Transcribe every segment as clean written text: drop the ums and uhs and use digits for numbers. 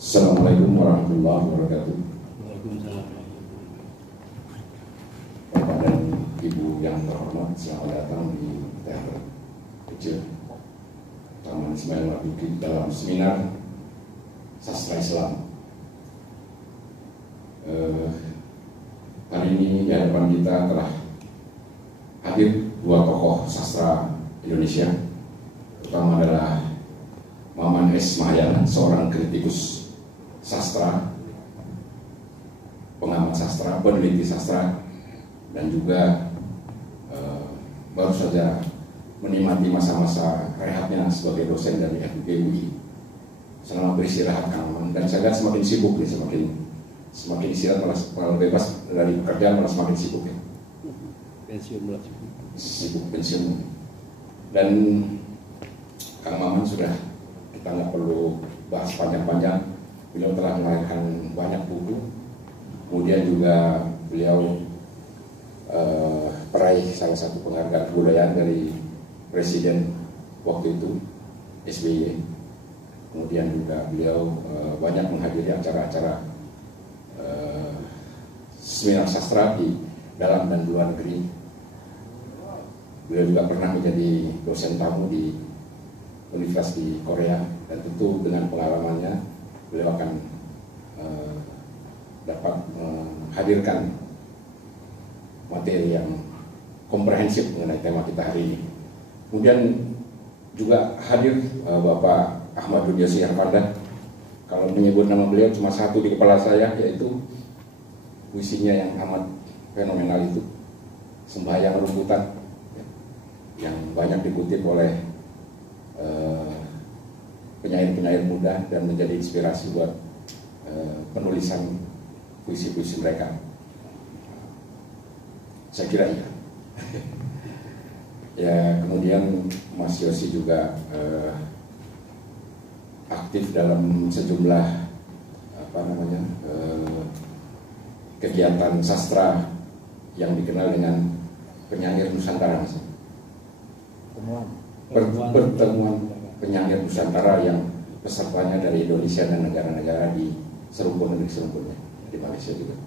Assalamualaikum warahmatullahi wabarakatuh. Bapak dan Ibu yang terhormat, selamat datang di Teater Kecil Taman Ismail Marzuki dalam seminar Sastra Islam. Hari ini di hadapan kita telah hadir dua tokoh sastra Indonesia. Pertama adalah Maman S. Mahayana, seorang kritikus sastra, pengamat sastra, peneliti sastra, dan juga baru saja menikmati masa-masa rehatnya sebagai dosen dari FUGI. Selamat beristirahat Kang Maman, dan saya lihat semakin sibuk nih, semakin istirahat malah bebas dari pekerjaan malah semakin sibuk ya. Sibuk pensiun. Dan Kang Maman sudah kita nggak perlu bahas panjang-panjang. Beliau telah melahirkan banyak buku, kemudian juga beliau peraih salah satu penghargaan kebudayaan dari Presiden waktu itu, SBY. Kemudian juga beliau banyak menghadiri acara-acara seminar sastra di dalam dan luar negeri. Beliau juga pernah menjadi dosen tamu di universitas di Korea, dan tentu dengan pengalamannya beliau akan dapat menghadirkan materi yang komprehensif mengenai tema kita hari ini. Kemudian juga hadir Bapak Ahmad Rudiasi Herfanda. Kalau menyebut nama beliau cuma satu di kepala saya, yaitu puisinya yang amat fenomenal itu, Sembahyang Rumputan, yang banyak dikutip oleh penyair-penyair muda dan menjadi inspirasi buat penulisan puisi-puisi mereka. Saya kira iya. Ya, kemudian Mas Yosi juga aktif dalam sejumlah kegiatan sastra yang dikenal dengan penyair Nusantara. Pertemuan penyair Nusantara yang pesertanya dari Indonesia dan negara-negara di serumpun negeri serumpunnya, di Malaysia juga.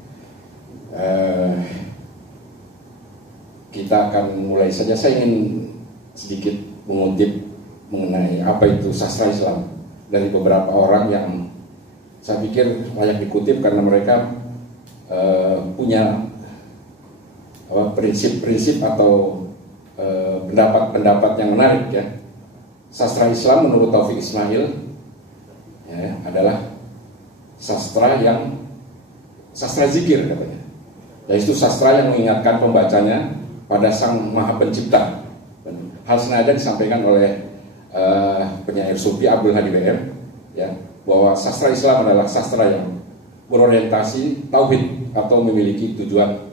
Kita akan mulai saja. Saya ingin sedikit mengutip mengenai apa itu sastra Islam dari beberapa orang yang saya pikir layak dikutip karena mereka punya prinsip-prinsip atau pendapat-pendapat yang menarik ya. Sastra Islam menurut Taufik Ismail ya, adalah sastra zikir katanya. Yaitu sastra yang mengingatkan pembacanya pada Sang Maha Pencipta. Hal senada disampaikan oleh penyair Sufi Abdul Hadi WM ya, bahwa sastra Islam adalah sastra yang berorientasi tauhid atau memiliki tujuan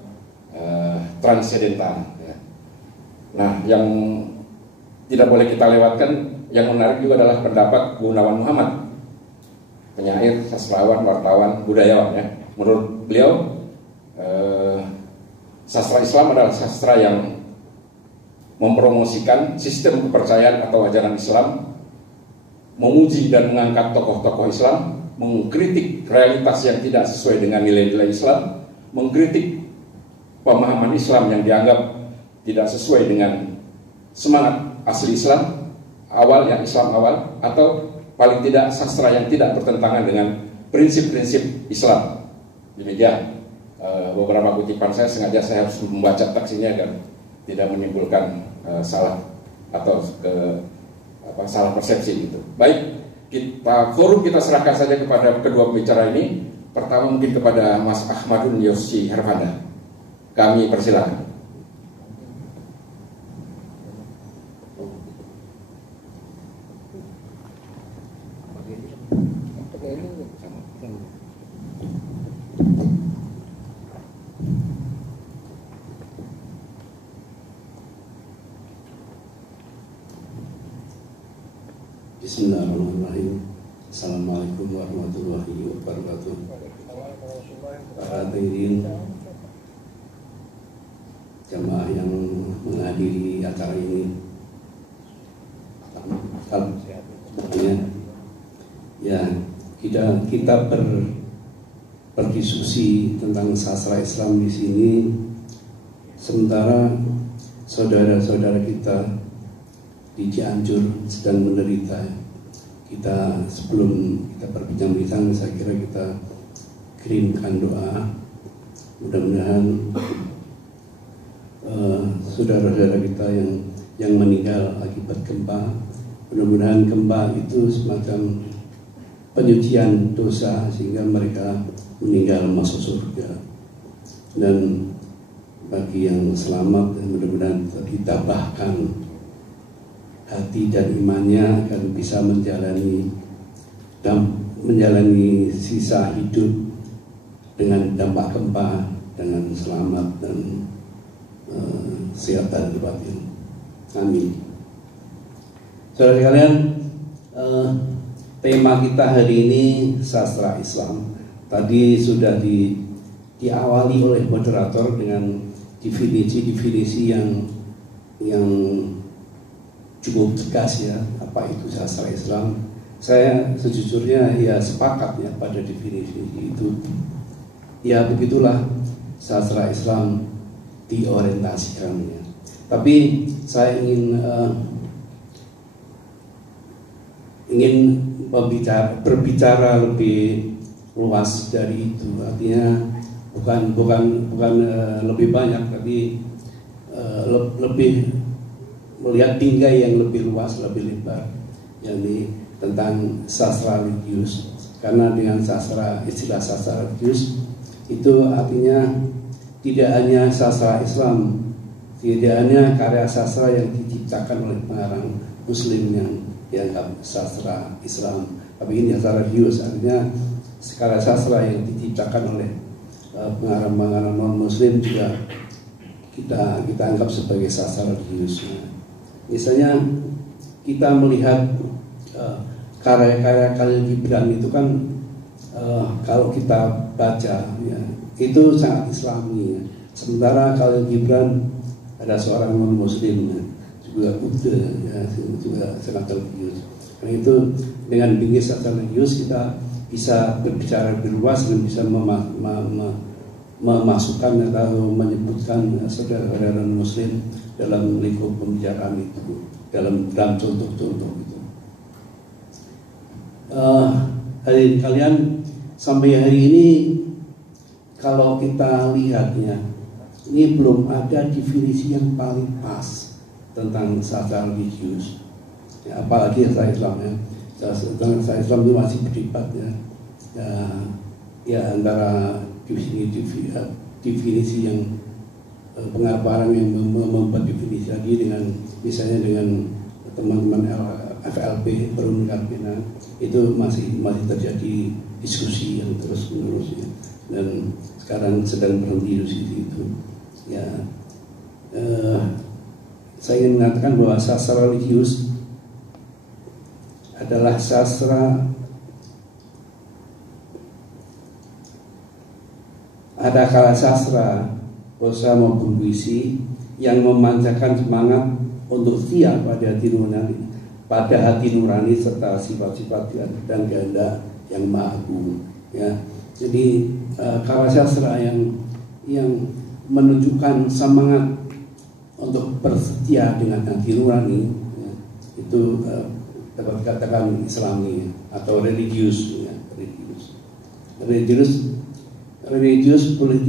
transendental ya. Nah, yang tidak boleh kita lewatkan, yang menarik juga adalah pendapat Gunawan Muhammad, penyair, sastrawan, wartawan, budayawan ya. Menurut beliau, sastra Islam adalah sastra yang mempromosikan sistem kepercayaan atau ajaran Islam, memuji dan mengangkat tokoh-tokoh Islam, mengkritik realitas yang tidak sesuai dengan nilai-nilai Islam, mengkritik pemahaman Islam yang dianggap tidak sesuai dengan semangat asli Islam awal, yang Islam awal, atau paling tidak sastra yang tidak bertentangan dengan prinsip-prinsip Islam. Demikian beberapa kutipan saya harus membaca teksnya agar tidak menimbulkan salah atau salah persepsi gitu. Baik, forum kita serahkan saja kepada kedua pembicara ini. Pertama mungkin kepada Mas Ahmadun Yosi Herfanda. Kami persilakan. Bismillahirrahmanirrahim. Assalamualaikum warahmatullahi wabarakatuh. Para hadirin, jamaah yang menghadiri acara ini, ya, kita berdiskusi tentang sastra Islam di sini, sementara saudara-saudara kita di Cianjur sedang menderita. Sebelum kita berbincang-bincang, saya kira kita kirimkan doa, mudah-mudahan saudara-saudara kita yang meninggal akibat gempa, mudah-mudahan gempa itu semacam penyucian dosa sehingga mereka meninggal masuk surga. Dan bagi yang selamat, mudah-mudahan ditambahkan hati dan imannya akan bisa menjalani sisa hidup dengan dampak gempa dengan selamat dan sehat dan batin. Amin. Saudara sekalian, tema kita hari ini sastra Islam. Tadi sudah diawali oleh moderator dengan definisi yang cukup tegas ya, apa itu sastra Islam. Saya sejujurnya ya sepakat ya pada definisi itu. Ya begitulah sastra Islam diorientasikan ya. Tapi saya ingin berbicara lebih luas dari itu. Artinya bukan lebih banyak, tapi lebih melihat tinggai yang lebih luas, lebih lebar, yakni tentang sastra religius. Karena dengan istilah sastra religius itu artinya tidak hanya sastra Islam, tidak hanya karya sastra yang diciptakan oleh pengarang Muslim yang dianggap sastra Islam, tapi ini sastra religius, artinya karya sastra yang diciptakan oleh pengarang-pengarang non-Muslim juga kita anggap sebagai sastra religius. Misalnya kita melihat karya-karya Khalil Gibran itu kan kalau kita baca ya, itu sangat Islami ya. Sementara Khalil Gibran ada seorang non-Muslim ya, juga ya, juga sangat religius. Karena itu dengan bingkai sastra religius kita bisa berbicara lebih luas dan bisa memasukkan atau menyebutkan saudara-saudara non-Muslim dalam lingkup pembicaraan itu, dalam contoh-contoh itu. Kalian sampai hari ini kalau kita lihatnya, ini belum ada definisi yang paling pas tentang sastra religius. Ya, apalagi sastra Islam ya. Tentang sastra Islam itu masih berdebat ya. Ya antara definisi yang pengarang yang membuat definisi lagi dengan misalnya dengan teman-teman FLP Perun Karpina, itu masih terjadi diskusi yang terus menerus ya. Dan sekarang sedang berhenti diskusi itu ya. Saya ingin mengatakan bahwa sastra religius adalah sastra, ada karya sastra, prosa maupun puisi yang memancarkan semangat untuk setia pada hati nurani serta sifat-sifat dan kehendak yang maha agung. Ya, jadi karya sastra yang menunjukkan semangat untuk bersetia dengan hati nurani ya, itu dapat dikatakan Islami atau religius. Ya, religius boleh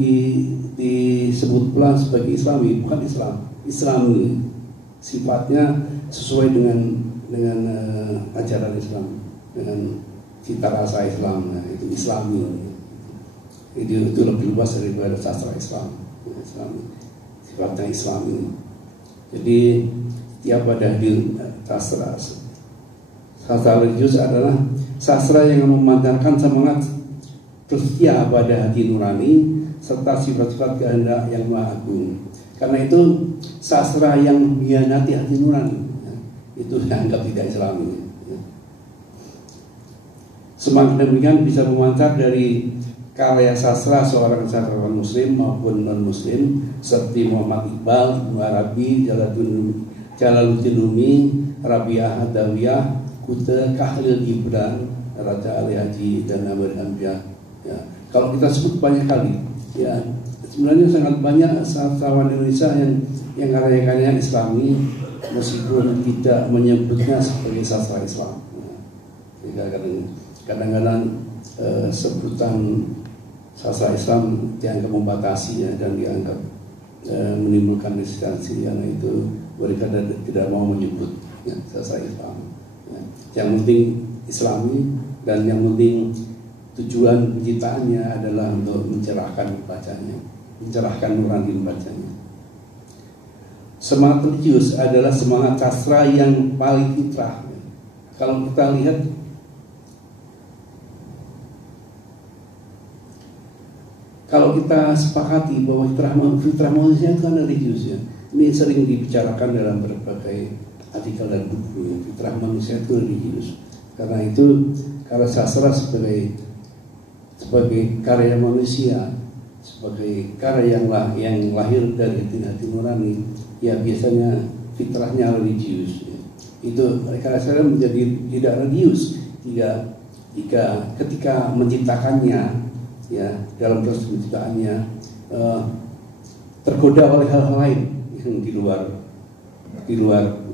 disebut pula sebagai Islami, bukan Islami. Sifatnya sesuai dengan ajaran Islam, dengan cita rasa Islam, nah, itu Islami. Itu lebih luas daripada sastra Islam. Sifatnya Islami. Jadi tiap pada sastra religius adalah sastra yang memancarkan semangat bersetia pada hati nurani serta sifat-sifat kehendak yang maha agung. Karena itu sastra yang mengkhianati hati nurani itu dianggap tidak Islami. Semakin demikian bisa memancar dari karya sastra seorang sastrawan Muslim maupun non-Muslim seperti Muhammad Iqbal, Ibnu Arabi, Jalaluddin Rumi, Rabi'ah Adawiyah, Khalil Gibran, Raja Ali Haji dan Amir Hamzah. Ya, kalau kita sebut banyak kali, ya sebenarnya sangat banyak sastrawan Indonesia yang karya-karya Islami meskipun tidak menyebutnya sebagai sastra Islam. Ya, kadang-kadang sebutan sastra Islam dianggap membatasi, ya, dan dianggap menimbulkan resistensi, karena itu mereka tidak mau menyebut, ya, sastra Islam. Ya. Yang penting Islami, dan yang penting tujuan penciptaannya adalah untuk mencerahkan bacanya, mencerahkan nurani bacanya. Semangat religius adalah semangat sastra yang paling fitrah. Kalau kita lihat, kalau kita sepakati bahwa fitrah manusia itu kan religius, ya. Ini sering dibicarakan dalam berbagai artikel dan buku, ya. Fitrah manusia itu religius. Karena itu, karena sastra sebagai karya manusia, sebagai karya yang lahir dari hati nurani, ya biasanya fitrahnya religius. Ya. Itu karena saya menjadi tidak religius ketika menciptakannya, ya, dalam proses penciptaannya tergoda oleh hal-hal lain yang di luar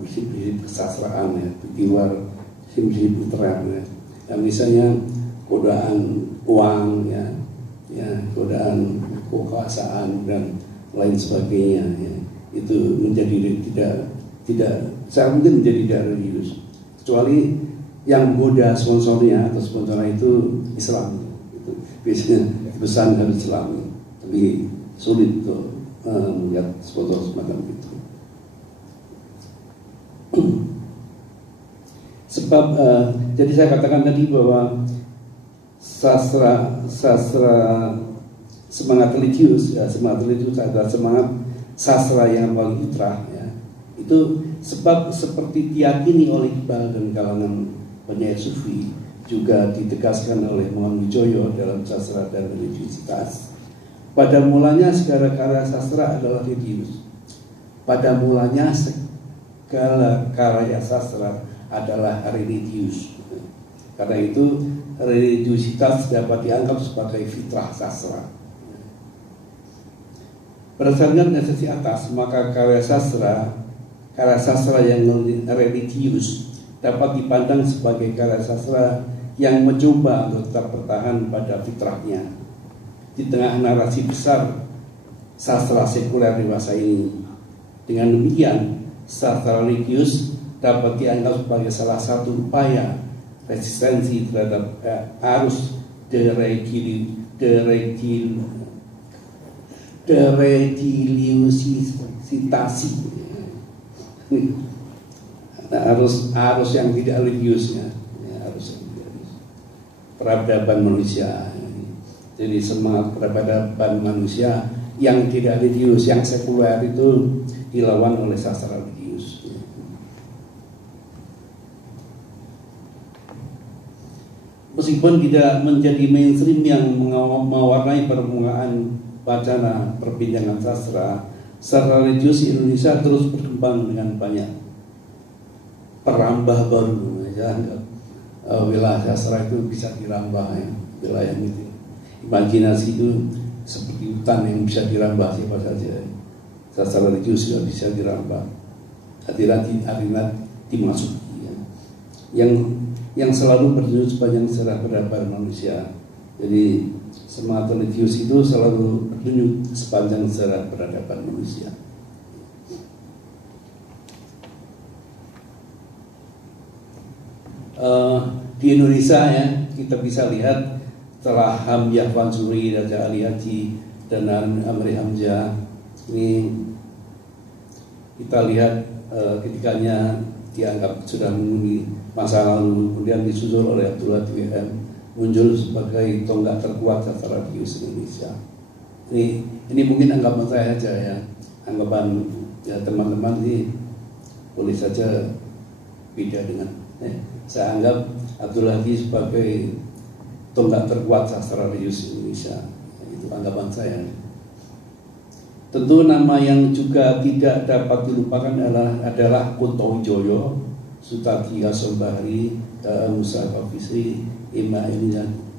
prinsip kesastraan, ya, di luar prinsip literer, ya. Dan misalnya godaan uang, ya, godaan kekuasaan dan lain sebagainya, ya. Itu menjadi saya mungkin menjadi tidak religius, kecuali yang menggoda sponsornya atau sponsornya itu Islam. Itu biasanya pesan harus Islam, tapi sulit untuk melihat sponsor semacam itu. Sebab jadi saya katakan tadi bahwa sastra semangat religius, ya, semangat religius adalah semangat sastra yang paling fitrah, ya. Itu sebab seperti diyakini oleh Iqbal dan kalangan penyair sufi, juga ditegaskan oleh Muhammad Wijoyo dalam Sastra dan Religiusitas. Pada mulanya segala karya sastra adalah religius. Pada mulanya segala karya sastra adalah religius. Karena itu religiusitas dapat dianggap sebagai fitrah sastra. Berdasarkan esensi atas, maka karya sastra yang religius dapat dipandang sebagai karya sastra yang mencoba untuk tetap bertahan pada fitrahnya di tengah narasi besar sastra sekuler dewasa ini. Dengan demikian, sastra religius dapat dianggap sebagai salah satu upaya resistensi terhadap arus deregiliusitasi, arus yang tidak religiusnya, arus yang tidak religius. Peradaban manusia. Jadi semangat peradaban manusia yang tidak religius, yang sekuler itu dilawan oleh sastra religius. Meskipun tidak menjadi mainstream yang mewarnai permukaan wacana perbincangan sastra religius Indonesia terus berkembang dengan banyak perambah baru, ya. Wilayah sastra itu bisa dirambah, ya. Wilayah itu, imajinasi itu seperti hutan yang bisa dirambah siapa saja. Sastra religius juga bisa dirambah, hati-hati dimasuki, ya. Yang selalu berjudul sepanjang sejarah peradaban manusia. Jadi semangat religius itu selalu berjudul sepanjang sejarah peradaban manusia. Di Indonesia, ya, kita bisa lihat setelah Hamzah Fansuri, Raja Ali Haji dan Amir Hamzah, ini kita lihat ketikanya dianggap sudah memenuhi masa lalu, kemudian disusul oleh Abdullah WM, muncul sebagai tonggak terkuat sastra religius Indonesia. Ini mungkin anggapan saya aja, ya, anggapan, ya, teman-teman ini boleh saja beda dengan. Saya anggap Abdullah Haji sebagai tonggak terkuat sastra religius Indonesia. Itu anggapan saya. Tentu nama yang juga tidak dapat dilupakan adalah Kunto Wijoyo, Sutati Hasan Bahri, Musa Al-Fisri, Imam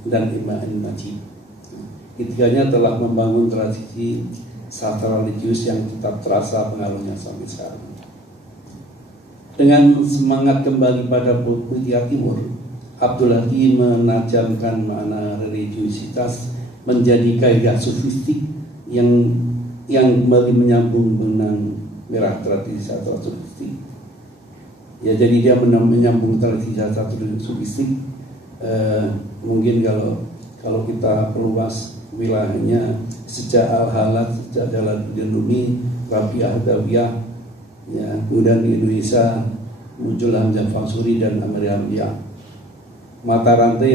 dan Imam Al-Majid. Ketiganya telah membangun tradisi sastra religius yang tetap terasa pengaruhnya sampai sekarang. Dengan semangat kembali pada Mutiara Timur, Abdul Hadi menajamkan makna religiusitas menjadi gairah sufistik yang kembali menyambung benang merah tradisi sastra sufistik. Ya, jadi dia menyambung tradisi sastra sufistik. Mungkin kalau kita perluas wilayahnya, sejak Al-Halat, sejak Jalaluddin Rumi, Rabi Ahdawiyah, ya, kemudian di Indonesia muncul Hamzah Fansuri dan Amir Hamzah. Mata rantai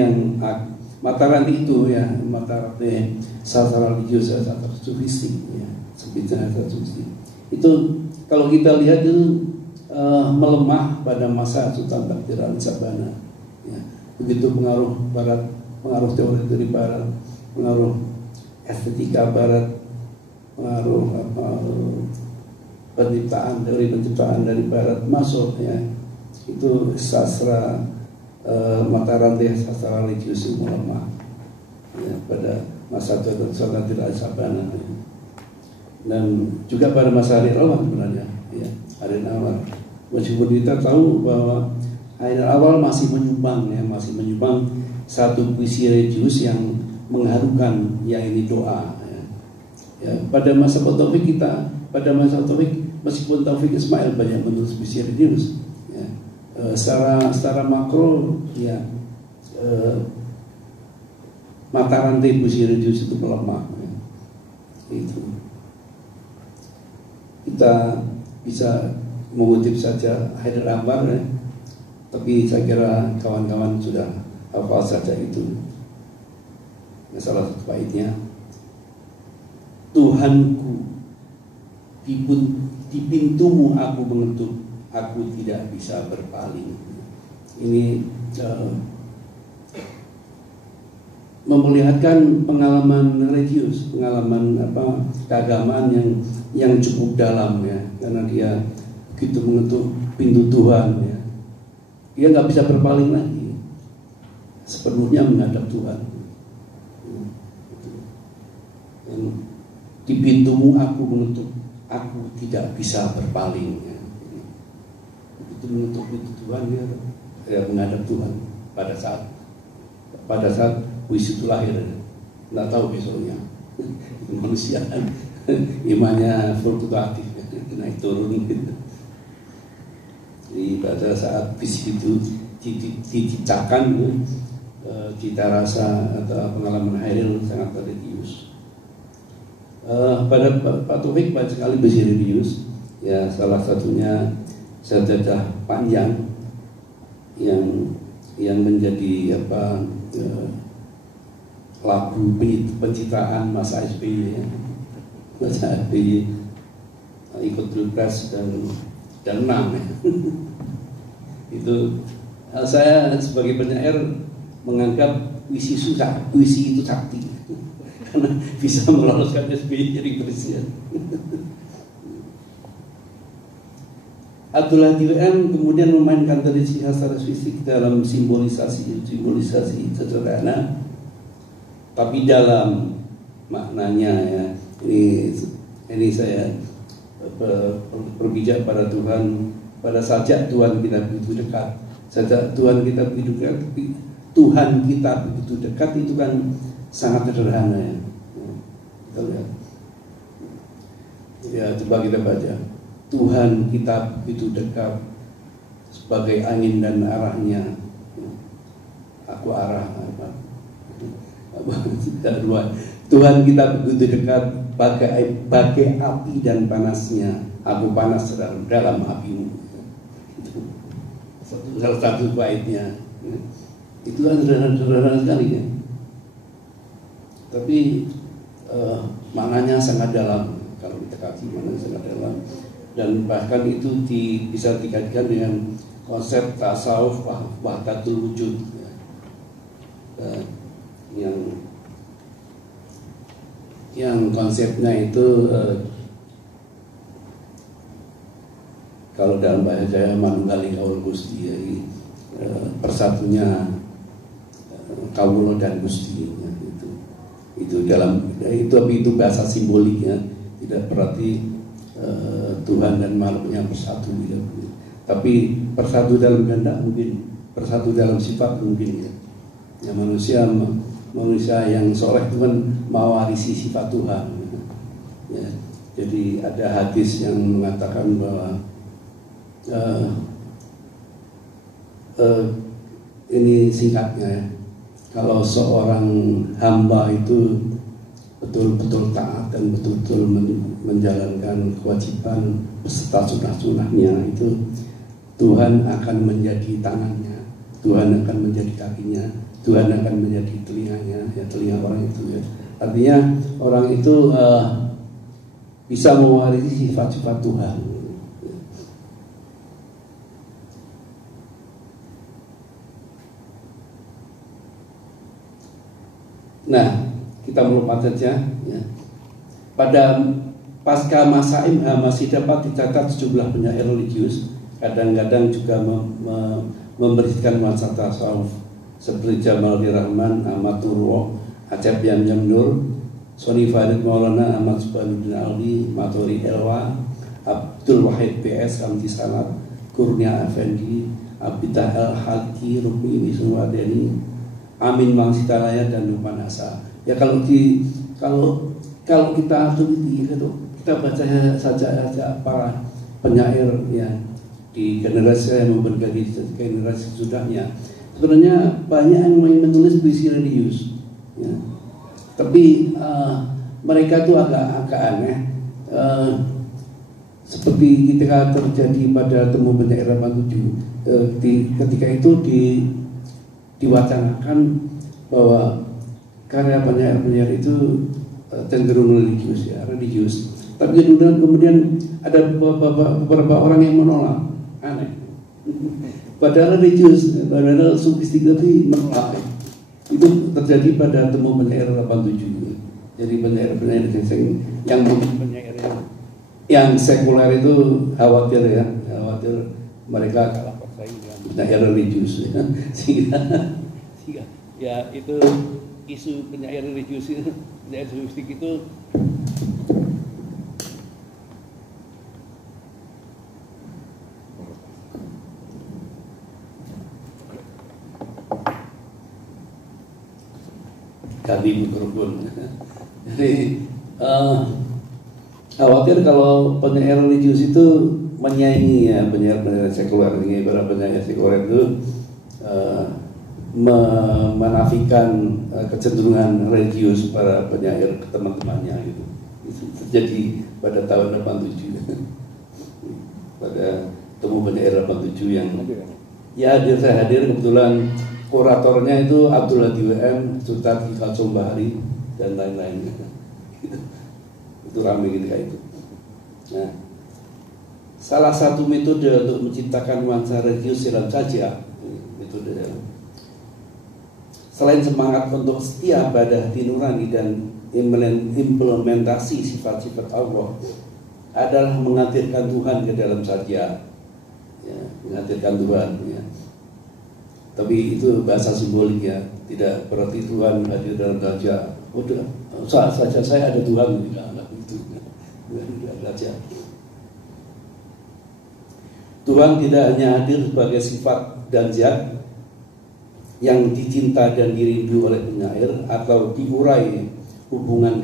itu ya, mata rantai sastra religius, sastra sufistik, ya, sebetulnya sastra sufistik. Itu kalau kita lihat itu melemah pada masa Sultan Baktir Ali Sabana. Ya, begitu pengaruh Barat, pengaruh teori dari Barat, pengaruh estetika Barat, pengaruh penciptaan dari Barat masuk, ya, itu sastra mata rantai sastra religius itu melemah, ya, pada masa Sultan Baktir Ali Sabana, ya. Dan juga pada masa Haidar Awal sebenarnya, ya, Haidar Awal. Meskipun kita tahu bahwa Haidar Awal masih menyumbang satu puisi religius yang mengharukan, yang ini doa, ya. Ya, pada masa Taufik meskipun Taufik Ismail banyak menulis puisi religius, ya, secara makro, ya, mata rantai puisi religius itu melemah, ya. Itu kita bisa mengutip saja Haidar Akbar, ya. Tapi saya kira kawan-kawan sudah hafal saja itu. Nah, salah satu baitnya, Tuhanku, di pintumu aku mengetuk, aku tidak bisa berpaling. Ini memperlihatkan pengalaman religius, pengalaman keagamaan yang cukup dalam, ya, karena dia begitu mengetuk pintu Tuhan, ya, dia nggak bisa berpaling lagi, sepenuhnya menghadap Tuhan. Di pintumu aku mengetuk, aku tidak bisa berpaling, ya. Begitu mengetuk pintu Tuhan, ya, menghadap Tuhan pada saat puisi itu lahir, nggak tahu besoknya. Manusia imannya fluktuatif, ya, naik turun gitu. Jadi pada saat puisi itu diciptakan, cita rasa atau pengalaman Hairil sangat religius. Pada Pak Taufik banyak sekali puisi religius, ya, salah satunya Sajadah Panjang yang menjadi lagu pencitraan masa SBY, ya. Masa SBY ikut pilpres dan menang, ya. Itu saya sebagai penyair menganggap puisi itu sakti karena bisa meloloskan SBY jadi presiden. Abdul Hadi WM kemudian memainkan tradisi sastra fisik dalam simbolisasi sederhana, tapi dalam maknanya, ya. Ini saya berpijak pada Tuhan, pada sajak Tuhan kita begitu dekat. Sajak Tuhan kita begitu dekat, Tuhan kita begitu dekat itu kan sangat sederhana, ya. Kita lihat, ya, coba kita baca. Tuhan kita begitu dekat, sebagai angin dan arahnya. Aku arah apa? Tuhan kita begitu dekat, bagai api dan panasnya. Aku panas dalam apimu. Itu salah satu baitnya. Itu kan sederhana sekali, ya. Tapi maknanya sangat dalam. Kalau kita kasih maknanya sangat dalam. Dan bahkan itu bisa dikaitkan dengan konsep tasawuf wahdatul wujud, ya. Yang konsepnya itu kalau dalam bahasa Jawa manunggaling kaul gusti, ya, persatunya kawula dan Gusti ya, itu dalam itu bahasa simboliknya, tidak berarti Tuhan dan makhluknya bersatu gitu. Tapi bersatu dalam kehendak mungkin, bersatu dalam sifat mungkin ya. Ya manusia yang soleh itu kan mewarisi sifat Tuhan ya. Jadi ada hadis yang mengatakan bahwa ini singkatnya ya, kalau seorang hamba itu betul-betul taat dan betul-betul menjalankan kewajiban beserta sunah-sunahnya, itu Tuhan akan menjadi tangannya, Tuhan akan menjadi kakinya, Tuhan akan menjadi telinganya, ya telinga orang itu ya. Artinya orang itu bisa mewarisi sifat-sifat Tuhan. Nah, kita melompat saja ya. Pada pasca Masaim masih dapat dicatat sejumlah penyair religius kadang-kadang juga membersihkan nuansa tasawuf seperti Jamal Rahman, Ahmad Turwo, Acep Yamyam Nur, Soni Farid Maulana, Ahmad Subhanuddin Ali, Matori Elwa, Abdul Wahid PS, Hamdi Salat, Kurnia Effendi, Abitah El Halki, Rukmi Wisnuwardeni, Amin Mangsitalaya dan Lukman Asa. Ya kalau kita teliti itu, kita baca saja para penyair ya di generasi maupun generasi sesudahnya, sebenarnya banyak yang menulis puisi religius ya. Tapi mereka itu agak aneh, seperti ketika terjadi pada temu penyair 87, ketika itu diwacanakan bahwa karya penyair itu cenderung religius ya, religius. Tapi kemudian ada beberapa orang yang menolak, aneh. Padahal religius, padahal sufistik itu menolak. Itu terjadi pada temu penyair 87. Jadi penyair yang penyair yang sekuler itu khawatir ya, khawatir mereka kalah bersaing dengan penyair religius ya. Sehingga ya itu isu penyair religius itu, penyair sufistik itu ganti mikrofon. Jadi khawatir kalau penyair religius itu menyaingi ya penyair sekuler. Ini para penyair sekuler itu menafikan kecenderungan religius para penyair teman-temannya gitu. Itu terjadi pada tahun 87 pada temu penyair 87 yang ya saya hadir kebetulan. Kuratornya itu Abdul Hadi WM, Sultan Kalsum Bahari dan lain-lain. Itu ramai ketika itu. Nah, salah satu metode untuk menciptakan nuansa religius dalam sajak, metode selain semangat untuk setia pada hati nurani dan implementasi sifat-sifat Allah, adalah menghadirkan Tuhan ke dalam sajak, ya, menghadirkan Tuhan. Ya. Tapi itu bahasa simbolik ya, tidak berarti Tuhan hadir dalam sajak. Udah, saja saya ada Tuhan, tidak itu. Saja. Tuhan tidak hanya hadir sebagai sifat dan zat yang dicinta dan dirindu oleh penyair atau diurai hubungan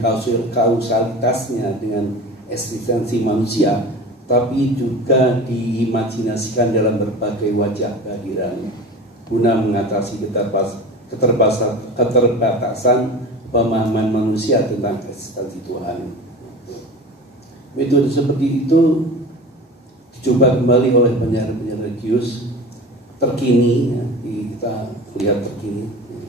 kausalitasnya dengan eksistensi manusia, tapi juga diimajinasikan dalam berbagai wajah kehadirannya guna mengatasi keterbatasan pemahaman manusia tentang eksistensi Tuhan. Metode seperti itu dicoba kembali oleh penyair-penyair religius terkini ya, kita lihat terkini ya.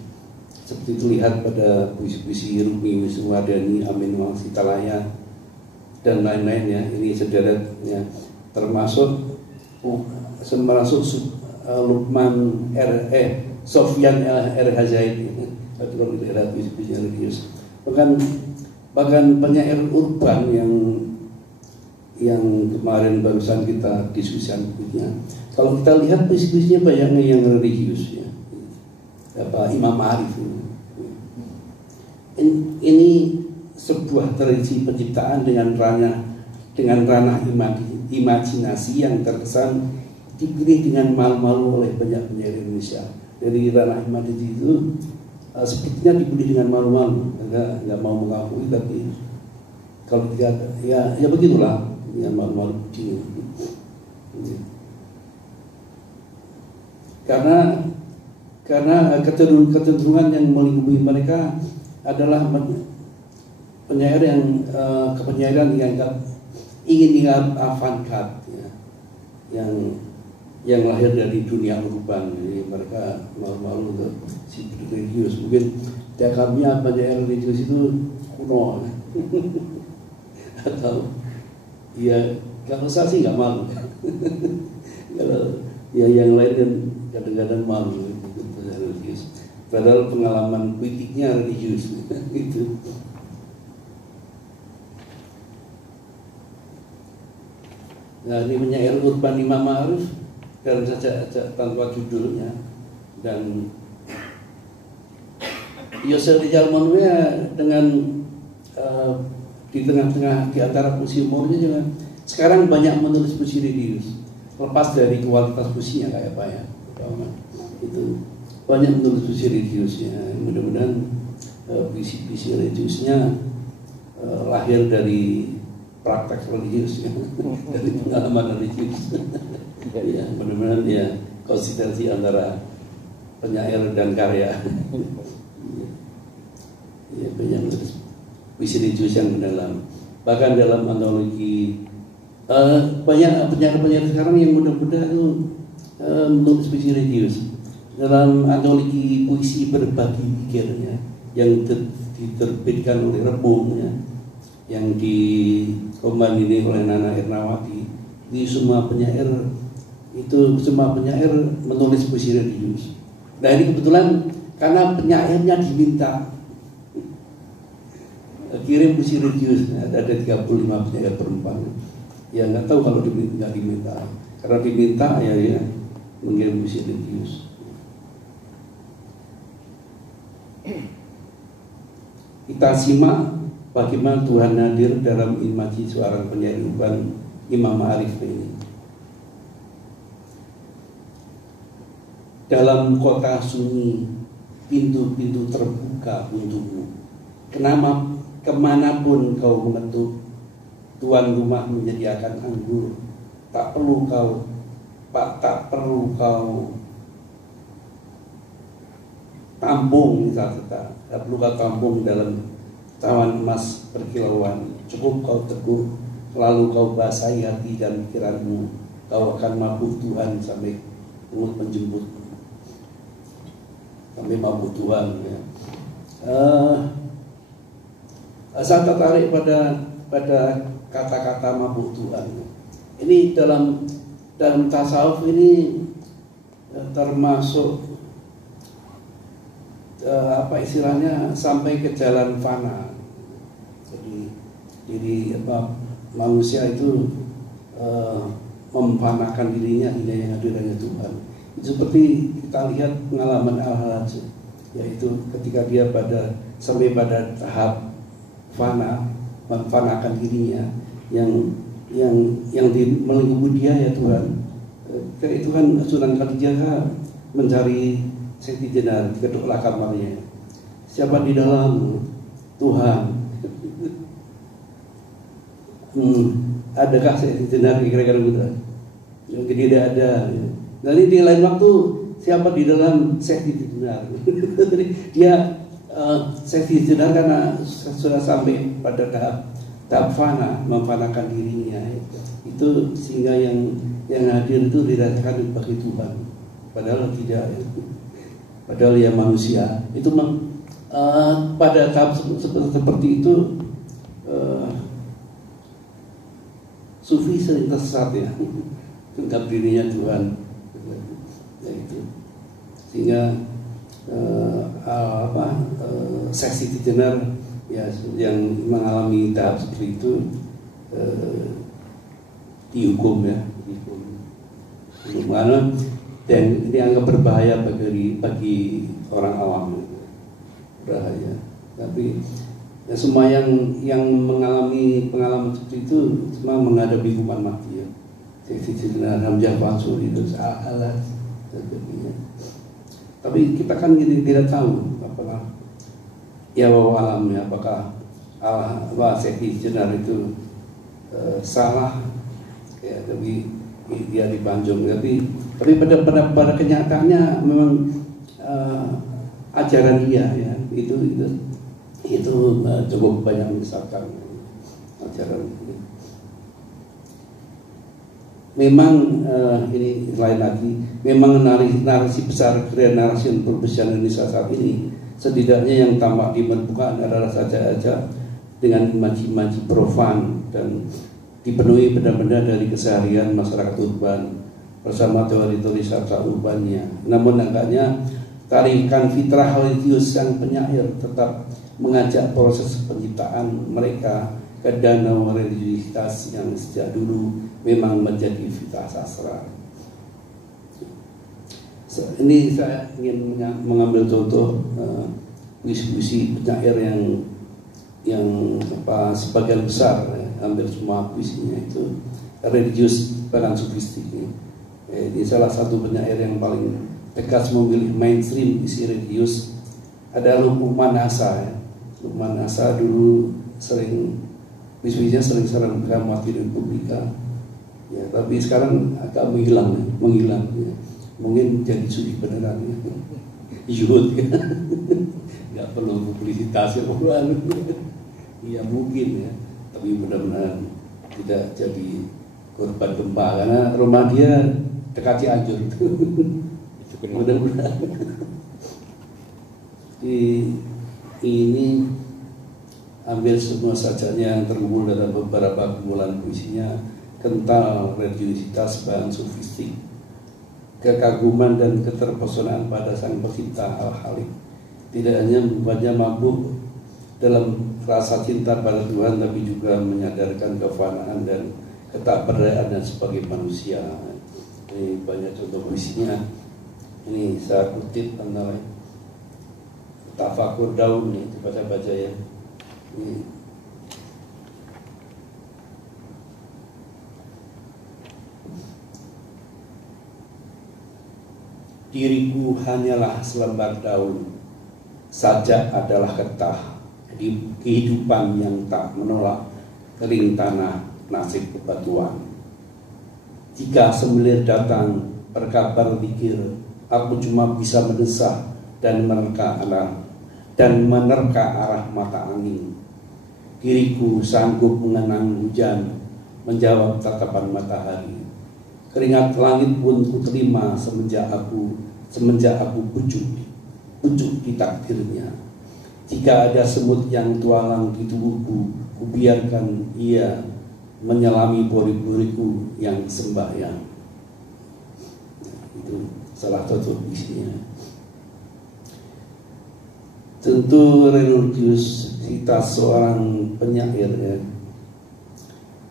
Seperti itu lihat pada puisi-puisi Rukmi Wisnuwardeni, Amin Mangsitalaya dan lain-lain ya. Ini sederet ya, termasuk Lukman Sofyan R. Hazaid kalau lihat puisi-puisi religius. Bahkan penyair urban yang kemarin barusan kita diskusikan berikutnya. Kalau kita lihat puisi-puisinya banyaknya yang religius ya. Imam Arif ini sebuah tradisi penciptaan dengan ranah imajinasi yang terkesan dipilih dengan malu-malu oleh banyak penyair Indonesia. Dari ranah imajinasi itu sepertinya dipilih dengan malu-malu, nggak mau mengakui, tapi kalau tidak ya begitulah dengan malu-malu begini. Karena kecenderungan yang melingkupi mereka adalah penyair yang kepenyairan yang ingin dianggap avant-garde ya, yang lahir dari dunia urban. Jadi mereka malu-malu untuk si religius. Mungkin dianggapnya penyair religius itu kuno atau ya kalau saya sih nggak malu. Kalau ya yang lain kan kadang-kadang malu religius. Padahal pengalaman puitiknya religius gitu. Nah, ini penyair urban Imam Arif dan saja tanpa judulnya, dan Yosef Rizal Manuel dengan di tengah-tengah di antara puisi umurnya juga sekarang banyak menulis puisi religius, lepas dari kualitas puisinya kayak apa ya, itu banyak menulis puisi religiusnya. Mudah-mudahan puisi-puisi religiusnya lahir dari praktek religius ya, dari pengalaman religius. Ya, mudah-mudahan ya konsistensi antara penyair dan karya. Ya, banyak menulis puisi religius yang mendalam. Bahkan dalam antologi banyak penyair-penyair sekarang yang mudah-mudahan itu menulis puisi religius. Dalam antologi puisi berbagi pikirnya yang diterbitkan oleh Rebung ya, yang dikombinasi oleh Nana Ernawati, di semua penyair menulis puisi religius. Nah ini kebetulan karena penyairnya diminta kirim puisi religius, ada 35 penyair perempuan. Ya nggak tahu kalau nggak diminta, karena diminta ya mengirim puisi religius. Kita simak bagaimana Tuhan hadir dalam imaji seorang penyair urban Imam Arif ini. Dalam kota sunyi, pintu-pintu terbuka untukmu. Kemanapun kau mengetuk, tuan rumah menyediakan anggur. Tak perlu kau tampung, misalnya tak perlu kau tampung dalam cawan emas berkilauan. Cukup kau teguh, lalu kau basahi hati dan pikiranmu. Kau akan mabuk Tuhan sampai Tuhan menjemput, sampai mabuk Tuhan ya. Saya tertarik pada kata-kata mabuk Tuhan. Ini dalam tasawuf ini termasuk apa istilahnya, sampai ke jalan fana. Jadi manusia itu memfanakan dirinya hingga yang hadirnya Tuhan. Itu seperti kita lihat pengalaman Al-Hajj, yaitu ketika dia sampai pada tahap fana, memfanakan dirinya yang melingkupi dia ya Tuhan. Kayak Tuhan Sunan Kalijaga mencari Siti Jenar, ketuklah kamarnya. Siapa di dalam? Tuhan. Adakah Siti Jenar kira-kira gitu? Mungkin tidak ada. Nanti di lain waktu, siapa di dalam Siti Jenar? Dia Siti Jenar karena sudah sampai pada tahap fana, memfanakan dirinya. Itu sehingga yang hadir itu dirasakan bagi Tuhan. Padahal tidak. Padahal ya manusia itu pada tahap seperti itu sufi sering tersesat ya, tentang dirinya Tuhan ya itu. Sehingga Siti Jenar ya yang mengalami tahap seperti itu dihukum ya, dihukum. Karena dan dianggap berbahaya bagi orang awam, berbahaya. Tapi ya, semua yang mengalami pengalaman seperti itu semua menghadapi hukuman mati ya. Jadi Hamzah Mansur itu salah. Tapi kita kan tidak tahu apakah ya alamnya, apakah Allah Syekh Jenar itu salah ya, tapi dia dibanjung. Tapi pada kenyataannya memang ajaran dia ya itu cukup banyak misalkan ajaran ini. Memang ini lain lagi, memang narasi besar narasi perbesar Indonesia saat ini setidaknya yang tampak di permukaan adalah saja dengan imaji-imaji profan dan dipenuhi benda-benda dari keseharian masyarakat urban bersama teori-teori sastra urbannya. Namun agaknya tarikan fitrah religius yang penyair tetap mengajak proses penciptaan mereka ke danau religiusitas yang sejak dulu memang menjadi fitrah sastra. Ini saya ingin mengambil contoh puisi-puisi penyair yang sebagian besar hampir semua puisinya itu religius bahkan sufistik. Ini salah satu penyair yang paling tegas memilih mainstream isi religius ada Lukman Asa ya. Lukman Asa dulu sering puisinya sering mati di Republika ya, tapi sekarang agak menghilang ya. Mungkin jadi suci beneran ya. Yuhud ya. Nggak perlu publisitas ya. Iya mungkin ya, tapi mudah-mudahan tidak jadi korban gempa karena rumah dia dekat Cianjur. Mudah-mudahan. Ini hampir semua sajanya yang terkumpul dalam beberapa kumpulan puisinya kental religiusitas bahan sofistik, kekaguman dan keterpesonaan pada sang pencipta Al-Khaliq. Tidak hanya membuatnya mampu dalam rasa cinta pada Tuhan, tapi juga menyadarkan kefanaan dan ketakberdayaan sebagai manusia. Ini banyak contoh puisinya. Ini saya kutip antara Tafakur Daun nih, baca-baca ya. Ini. Diriku hanyalah selembar daun, sajak adalah getah di kehidupan yang tak menolak kering tanah nasib bebatuan. Jika semilir datang berkabar pikir, aku cuma bisa mendesah dan menerka arah mata angin. Diriku sanggup mengenang hujan, menjawab tatapan matahari. Keringat langit pun kuterima semenjak aku pucuk di takdirnya. Jika ada semut yang tualang di tubuhku, kubiarkan ia menyelami pori-poriku yang sembahyang. Itu salah satu isinya. Tentu religiusitas seorang penyair ya,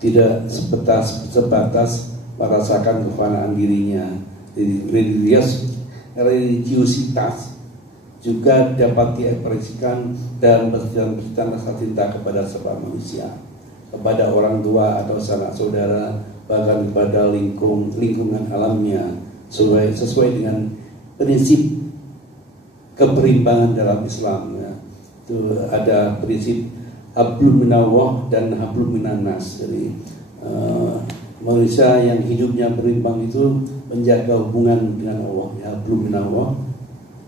tidak sebatas merasakan kefanaan dirinya. Religiusitas juga dapat diekspresikan dalam bercerita rasa cinta kepada sebuah manusia, kepada orang tua atau sanak saudara, bahkan kepada lingkungan alamnya, sesuai dengan prinsip keberimbangan dalam Islam ya. Itu ada prinsip hablum minallah dan hablum minannas. Jadi manusia yang hidupnya berimbang itu menjaga hubungan dengan Allah ya, hablum minallah,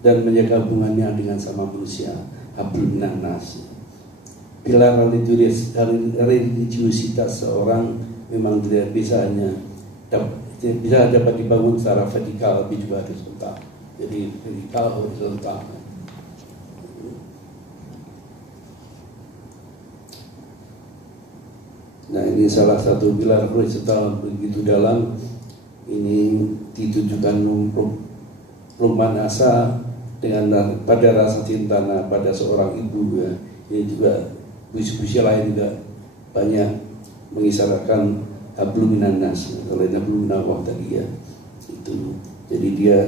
dan menjaga hubungannya dengan sama manusia, hablum minannas. Pilar religiusitas seorang memang tidak bisa dapat dibangun secara vertikal, tapi juga horizontal. Jadi vertikal horizontal. Nah, ini salah satu pilar horizontal begitu dalam. Ini ditujukan Lukman Asa dengan pada rasa cinta pada seorang ibu ya. Ini juga puisi-puisi lain juga banyak mengisyaratkan hablum minan nas, selain hablum minallah tadi ya. Itu jadi dia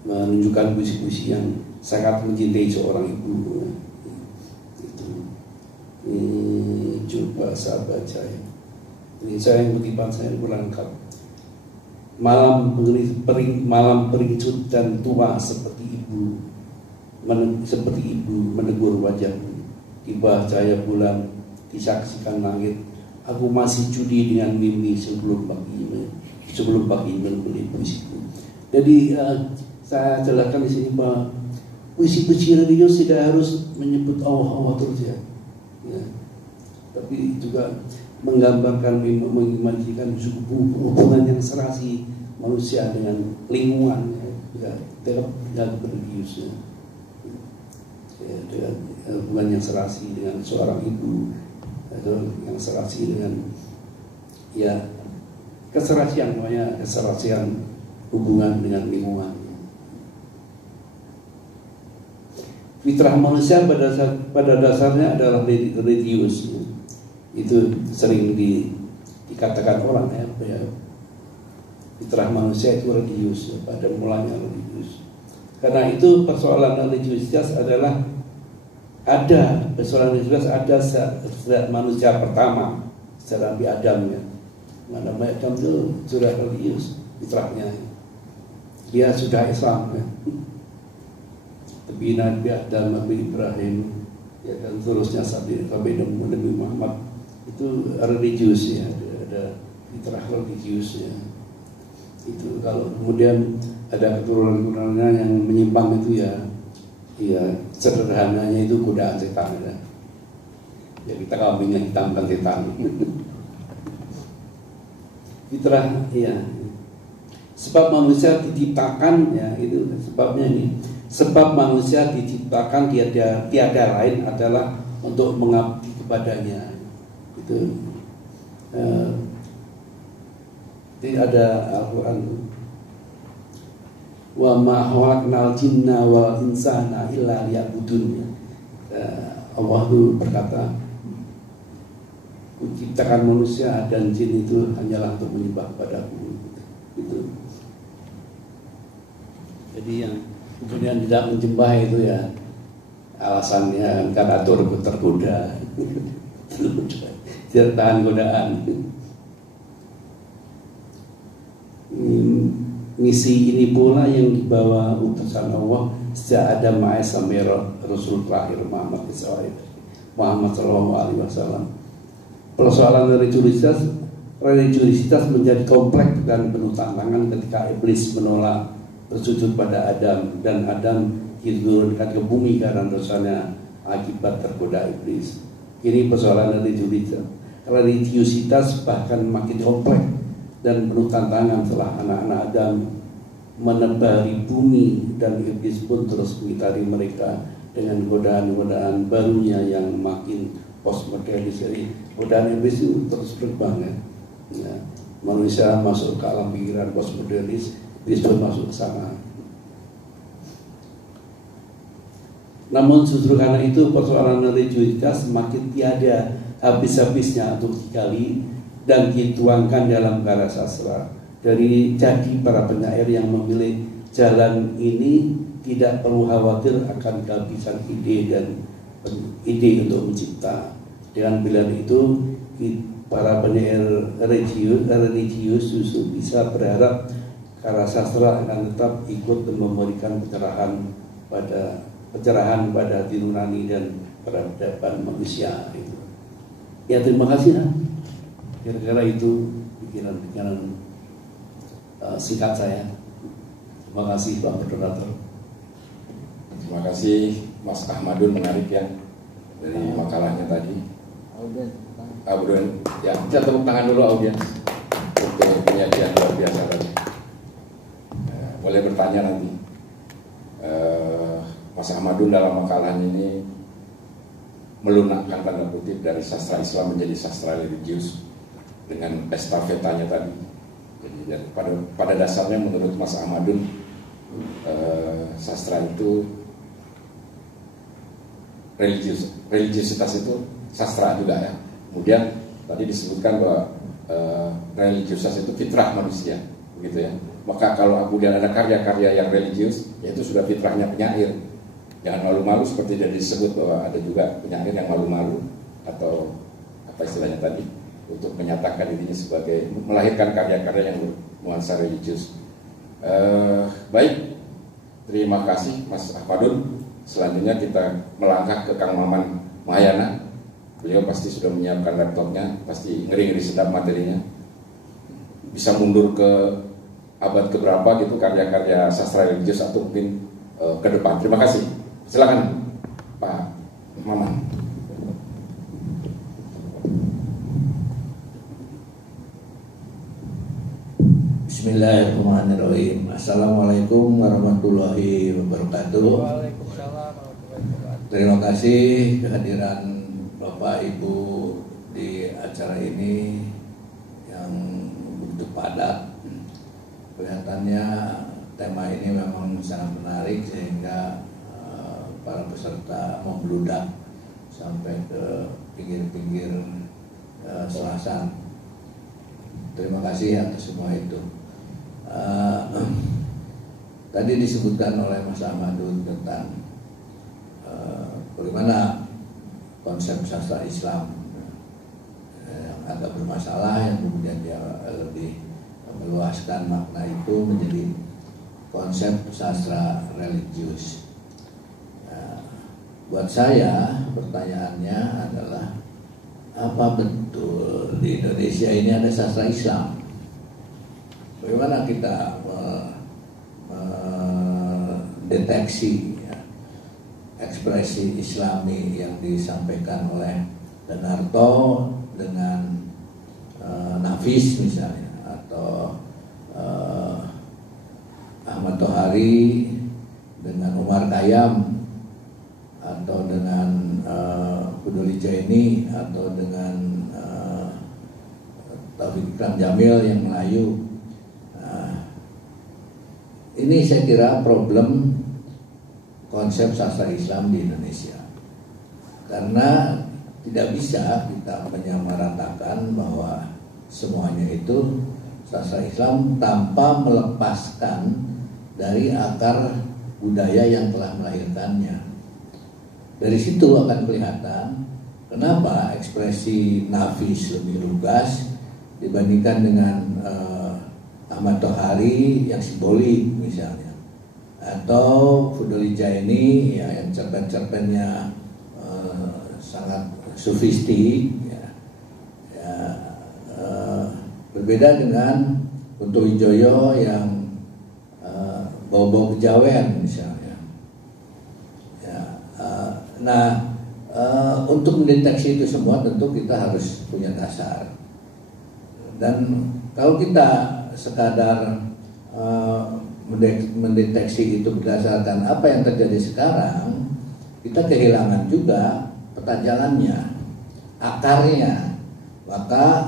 menunjukkan puisi-puisi yang sangat mencintai seorang ibu. Itu coba saya baca ya. Ini saya yang kutipan saya kurang lengkap. Malam perincut dan tua seperti ibu menegur wajahmu. Tiba cahaya bulan disaksikan langit. Aku masih judi dengan mimpi sebelum pagi menulis puisiku. Jadi saya jelaskan di sini bahwa puisi-puisi religius tidak harus menyebut Allah terus ya. Tapi juga menggambarkan, mengimajinkan hubungan yang serasi manusia dengan lingkungan ya, dalam religius ya, dengan hubungan yang serasi dengan seorang ibu atau yang serasi dengan ya keserasian, namanya keserasian hubungan dengan lingkungan. Fitrah manusia pada dasarnya adalah religius. Itu sering dikatakan orang ya, fitrah manusia itu religius, pada mulanya religius. Karena itu persoalan religiusitas adalah persoalan religiusitas ada sejak manusia pertama, secara Nabi Adam ya. Nabi Adam itu sudah religius fitrahnya, dia sudah Islam ya. Tapi Nabi Adam, Nabi Ibrahim ya, dan seterusnya sampai Nabi Muhammad itu religius ya, ada fitrah religius ya. Itu kalau kemudian ada keturunan-keturunannya yang menyimpang itu ya sederhananya itu godaan setan ya. Ya kita kambingnya hitamkan setan. Fitrah ya. Sebab manusia diciptakan ya, itu sebabnya ini. Sebab manusia diciptakan tiada lain adalah untuk mengabdi kepadanya. Itu ada Al-Quran, wa ma khalaqnal jinna wal insana illa liya'budun. Allah itu berkata, menciptakan manusia dan jin itu hanyalah untuk menyembah padaku. Itu. Jadi yang kemudian tidak menyembah itu ya alasannya karena tergoda. Tidak tahan godaan. Misi ini pula yang dibawa utusan Allah sejak Adam AS sampai Rasul terakhir Muhammad SAW. Persoalan religiusitas menjadi kompleks dan penuh tantangan ketika iblis menolak bersujud pada Adam, dan Adam diturunkan ke bumi karena dosanya akibat tergoda iblis. Ini persoalan religiusitas bahkan makin kompleks dan penuh tantangan setelah anak-anak Adam menebari bumi, dan iblis pun terus mengitari mereka dengan godaan-godaan barunya yang makin postmodernis. Jadi godaan iblis itu terus berkembang ya. Manusia masuk ke alam pikiran postmodernis, iblis pun masuk ke sana. Namun justru karena itu persoalan religiusitas semakin tiada habis-habisnya untuk digali dan dituangkan dalam karya sastra. Jadi para penyair yang memilih jalan ini tidak perlu khawatir akan kehabisan ide untuk mencipta. Dengan pilihan itu, para penyair religius justru bisa berharap karya sastra akan tetap ikut memberikan pencerahan pada hati nurani dan peradaban manusia. Ya, terima kasih. Kira-kira itu pikiran-pikiran singkat saya. Terima kasih Pak Moderator. Terima kasih Mas Ahmadun, menarik ya dari makalahnya tadi. Audiens, ya kita tepuk tangan dulu audiens untuk penyajian luar biasa tadi. Boleh bertanya nanti. Mas Ahmadun dalam makalahnya ini melunakkan tanda kutip dari sastra Islam menjadi sastra religius dengan estafetanya tadi. Jadi pada dasarnya menurut Mas Ahmadun sastra itu religiusitas itu sastra juga ya. Kemudian Tadi disebutkan bahwa religiusitas itu fitrah manusia, begitu ya. Maka kalau kemudian ada karya-karya yang religius, ya itu sudah fitrahnya penyair. Jangan malu-malu seperti yang disebut bahwa ada juga penyair yang malu-malu atau apa istilahnya tadi, untuk menyatakan dirinya sebagai melahirkan karya-karya yang bernuansa religius. Baik, terima kasih Mas Ahmadun. Selanjutnya kita melangkah ke Kang Maman Mahayana. Beliau pasti sudah menyiapkan laptopnya, pasti ngeri-ngeri sedap materinya. Bisa mundur ke abad keberapa gitu karya-karya sastra religius atau mungkin ke depan. Terima kasih. Silakan Pak Maman. Bismillahirrahmanirrahim. Assalamualaikum warahmatullahi wabarakatuh. Waalaikumsalam warahmatullahi wabarakatuh. Terima kasih kehadiran Bapak Ibu di acara ini yang begitu padat. Kelihatannya tema ini memang sangat menarik sehingga para peserta membludak sampai ke pinggir-pinggir Selasan. Terima kasih atas semua itu. Tadi disebutkan oleh Mas Ahmadun tentang bagaimana konsep sastra Islam yang agak bermasalah, yang kemudian dia lebih meluaskan makna itu menjadi konsep sastra religius. Buat saya pertanyaannya adalah, apa betul di Indonesia ini ada sastra Islam? Bagaimana kita mendeteksi ekspresi Islami yang disampaikan oleh Denarto dengan Nafis misalnya, atau Ahmad Tohari dengan Umar Khayyam, atau dengan Fuduli Jaini, atau dengan Taufik Ikram Jamil yang Melayu. Ini saya kira problem konsep sastra Islam di Indonesia, karena tidak bisa kita menyamaratakan bahwa semuanya itu sastra Islam tanpa melepaskan dari akar budaya yang telah melahirkannya. Dari situ akan kelihatan kenapa ekspresi Nafis lebih lugas dibandingkan dengan Ahmad Tohari yang simbolik misalnya, atau Fuduli Jaini ya, yang cerpen-cerpennya sangat sofistik ya. Berbeda dengan Kunto Wijoyo yang bau-bau kejawen misalnya ya. Untuk mendeteksi itu semua tentu kita harus punya dasar, dan kalau kita sekadar mendeteksi itu berdasarkan apa yang terjadi sekarang, kita kehilangan juga peta jalannya, akarnya. Maka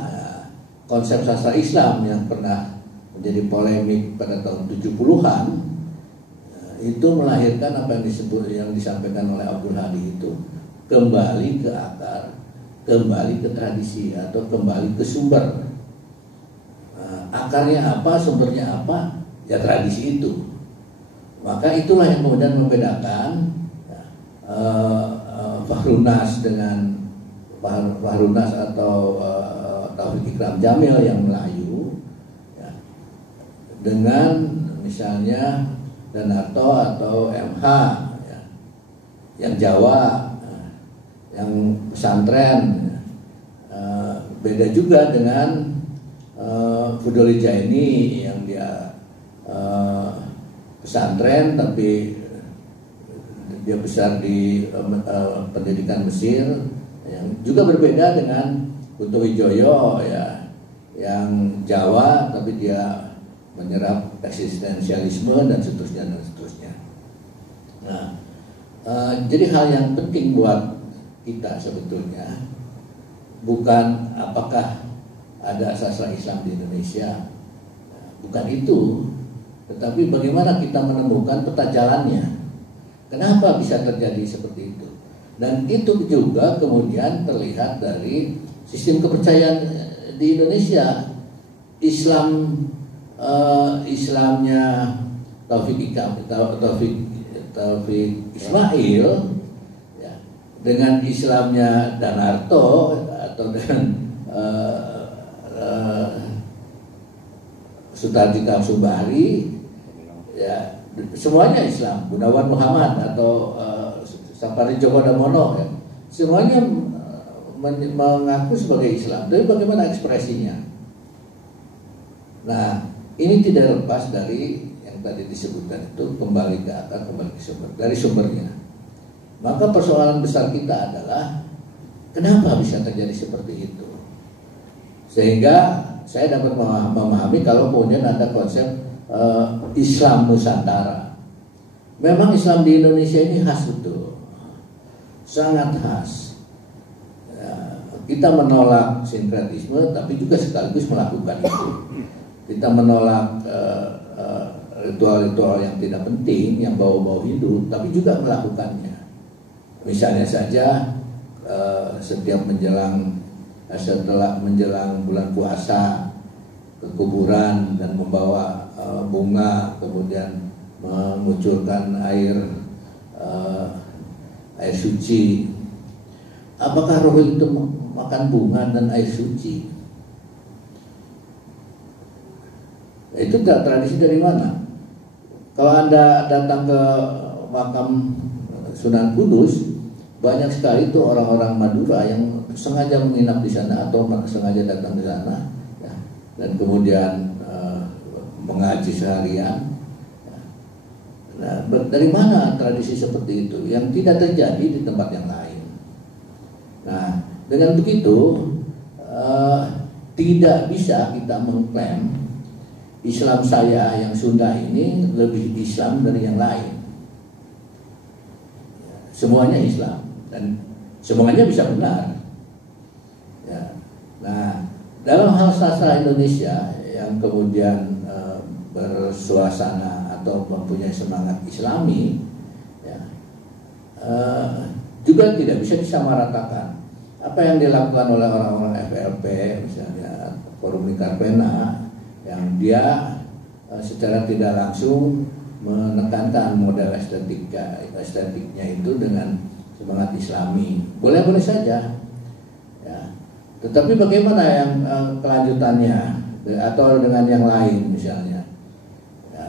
konsep sastra Islam yang pernah menjadi polemik pada tahun 70-an itu melahirkan apa yang disebut, yang disampaikan oleh Abdul Hadi itu, kembali ke akar, kembali ke tradisi, atau kembali ke sumber. Akarnya apa, sumbernya apa, ya tradisi itu. Maka itulah yang kemudian membedakan Fahrunas dengan Fahrunas atau Taufik Ikram Jamil yang Melayu ya, dengan misalnya Denarto atau MH ya, yang Jawa, yang pesantren. Beda juga dengan Fuduli Jaini yang dia pesantren tapi dia besar di pendidikan Mesir, yang juga berbeda dengan Kunto Wijoyo ya, yang Jawa tapi dia menyerap eksistensialisme dan seterusnya dan seterusnya. Nah, jadi hal yang penting buat kita sebetulnya bukan apakah ada sastra Islam di Indonesia, bukan itu, tetapi bagaimana kita menemukan peta jalannya. Kenapa bisa terjadi seperti itu? Dan itu juga kemudian terlihat dari sistem kepercayaan di Indonesia, Islamnya Taufik Ismail ya, dengan Islamnya Danarto atau dengan Sutarji Kamsubari, ya semuanya Islam. Gunawan Muhammad atau Sapari Djoko Damono, ya, semuanya mengaku sebagai Islam. Tapi bagaimana ekspresinya? Nah, ini tidak lepas dari yang tadi disebutkan itu, kembali ke akar, kembali ke sumber, dari sumbernya. Maka persoalan besar kita adalah kenapa bisa terjadi seperti itu? Sehingga saya dapat memahami kalau kemudian ada konsep Islam Nusantara. Memang Islam di Indonesia ini khas betul, sangat khas. Kita menolak sinkretisme, tapi juga sekaligus melakukan itu. Kita menolak ritual-ritual yang tidak penting, yang bau-bau Hindu, tapi juga melakukannya. Misalnya saja setelah menjelang bulan puasa ke kuburan dan membawa bunga, kemudian mengucurkan air suci. Apakah roh itu makan bunga dan air suci? Itu tradisi dari mana? Kalau Anda datang ke makam Sunan Kudus, banyak sekali itu orang-orang Madura yang sengaja menginap di sana atau sengaja datang ke sana, ya, dan kemudian mengaji seharian. Ya. Nah, dari mana tradisi seperti itu yang tidak terjadi di tempat yang lain? Nah, dengan begitu tidak bisa kita mengklaim Islam saya yang Sunda ini lebih Islam dari yang lain. Semuanya Islam dan semuanya bisa benar. Ya. Nah, dalam hal sastra Indonesia yang kemudian bersuasana atau mempunyai semangat Islami, ya, juga tidak bisa disamaratakan. Apa yang dilakukan oleh orang-orang FLP, misalnya Forum Lingkar Pena, yang dia secara tidak langsung menekankan model estetiknya itu dengan semangat Islami, boleh-boleh saja, ya. Tetapi bagaimana yang kelanjutannya atau dengan yang lain misalnya, ya.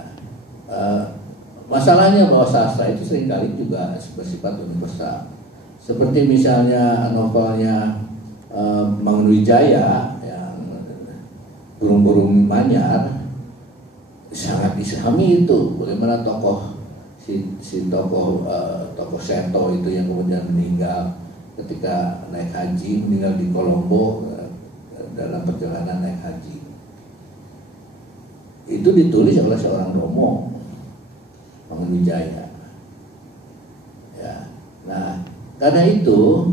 Masalahnya bahwa sastra itu seringkali juga bersifat universal, seperti misalnya novelnya Mangunwijaya yang burung-burung manyar, sangat Islami itu. Bagaimana tokoh tokoh Seto itu yang kemudian meninggal ketika naik haji, meninggal di Kolombo dalam perjalanan naik haji. Itu ditulis oleh seorang Romo Mangunwijaya. Ya. Nah, karena itu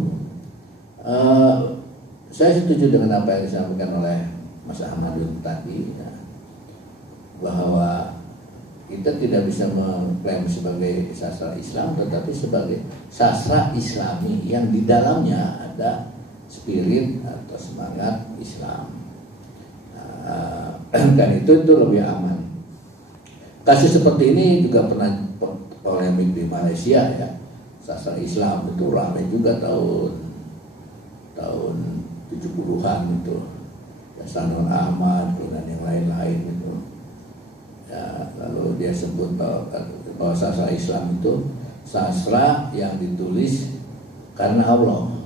saya setuju dengan apa yang disampaikan oleh Mas Ahmadun tadi, ya, bahwa kita tidak bisa mengklaim sebagai sastra Islam, tetapi sebagai sastra Islami yang di dalamnya ada spirit atau semangat Islam. Dan itu lebih aman. Kasus seperti ini juga pernah polemik di Malaysia, ya. Sastra Islam itu ramai juga tahun 70-an itu. Hasanul Ahmad dan yang lain-lain itu, ya, lalu dia sebut bahwa sastra Islam itu sastra yang ditulis karena Allah.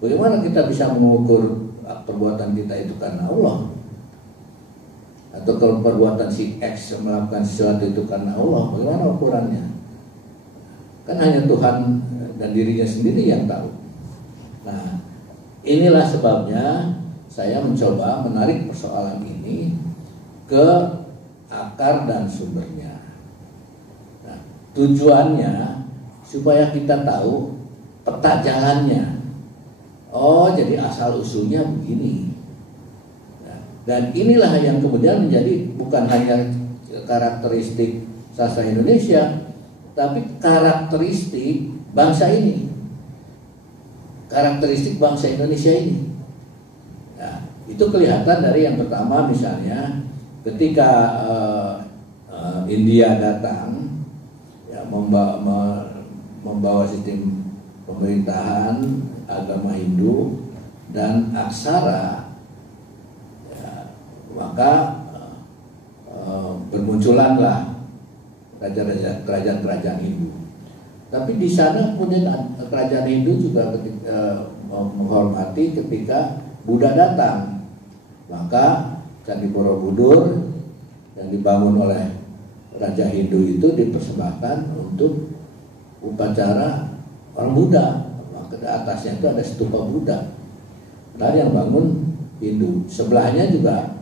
Bagaimana kita bisa mengukur perbuatan kita itu karena Allah? Atau kalau perbuatan si X melakukan sesuatu itu karena Allah, bagaimana ukurannya? Kan hanya Tuhan dan dirinya sendiri yang tahu. Nah, inilah sebabnya saya mencoba menarik persoalan ini ke akar dan sumbernya. Nah, tujuannya supaya kita tahu peta jalannya. Oh, jadi asal usulnya begini. Nah, dan inilah yang kemudian menjadi bukan hanya karakteristik sastra Indonesia, tapi karakteristik bangsa ini. Karakteristik bangsa Indonesia ini. Nah, itu kelihatan dari yang pertama misalnya ketika India datang ya, membawa sistem pemerintahan agama Hindu dan aksara, ya, maka bermunculanlah kerajaan-kerajaan Hindu. Tapi di sana kemudian kerajaan Hindu juga menghormati ketika Buddha datang, maka Candi Borobudur yang dibangun oleh Raja Hindu itu dipersembahkan untuk upacara orang Buddha. Maka di atasnya itu ada stupa Buddha. Nah, yang bangun Hindu. Sebelahnya juga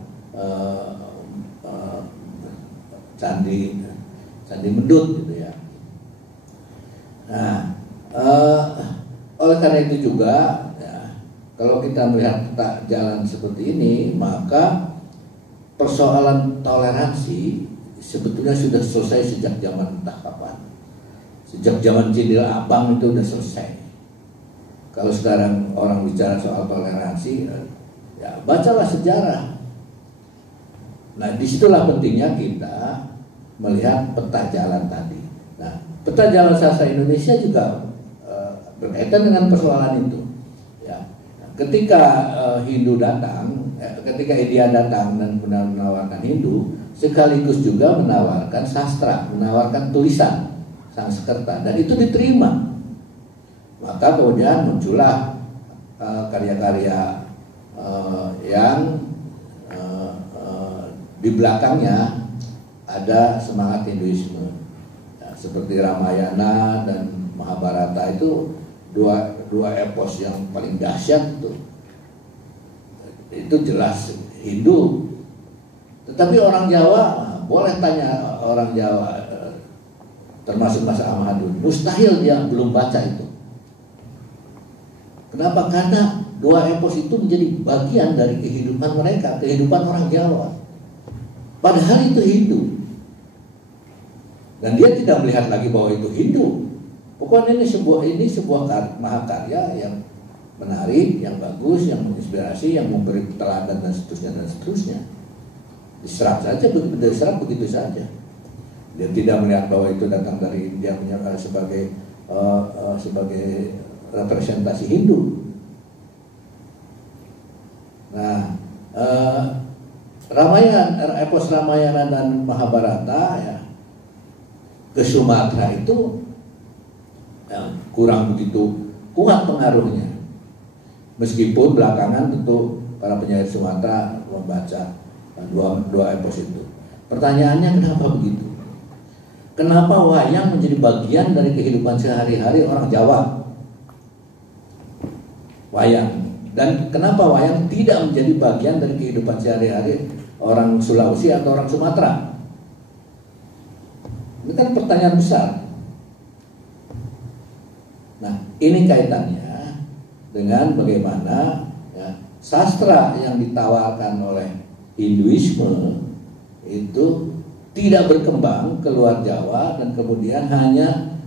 Candi Mendut gitu ya. Nah, oleh karena itu juga kalau kita melihat jalan seperti ini, maka persoalan toleransi sebetulnya sudah selesai sejak zaman entah kapan. Sejak zaman Cindil Abang itu sudah selesai. Kalau sekarang orang bicara soal toleransi, ya bacalah sejarah. Nah, disitulah pentingnya kita melihat peta jalan tadi. Nah, peta jalan sastra Indonesia juga berkaitan dengan persoalan itu. Ketika Hindu datang, ketika India datang dan menawarkan Hindu, sekaligus juga menawarkan sastra, menawarkan tulisan Sanskerta, dan itu diterima. Maka kemudian muncullah karya-karya yang di belakangnya ada semangat Hinduisme, ya, seperti Ramayana dan Mahabharata itu dua epos yang paling dahsyat itu jelas Hindu. Tetapi orang Jawa, boleh tanya orang Jawa, termasuk Mas Ahmadun, mustahil dia belum baca itu. Kenapa? Karena dua epos itu menjadi bagian dari kehidupan mereka, kehidupan orang Jawa. Padahal itu Hindu, dan dia tidak melihat lagi bahwa itu Hindu. Pokoknya ini sebuah mahakarya yang menarik, yang bagus, yang menginspirasi, yang memberi teladan dan seterusnya. Diserap saja, diserap begitu saja. Dia tidak melihat bahwa itu datang dari India sebagai representasi Hindu. Nah, epos Ramayana dan Mahabharata ya, ke Sumatera itu kurang begitu kuat pengaruhnya. Meskipun belakangan tentu para penyair Sumatera membaca dua epos itu. Pertanyaannya, kenapa begitu? Kenapa wayang menjadi bagian dari kehidupan sehari-hari orang Jawa? Wayang. Dan kenapa wayang tidak menjadi bagian dari kehidupan sehari-hari orang Sulawesi atau orang Sumatera? Ini kan pertanyaan besar. Nah, ini kaitannya dengan bagaimana ya, sastra yang ditawarkan oleh Hinduisme itu tidak berkembang keluar Jawa dan kemudian hanya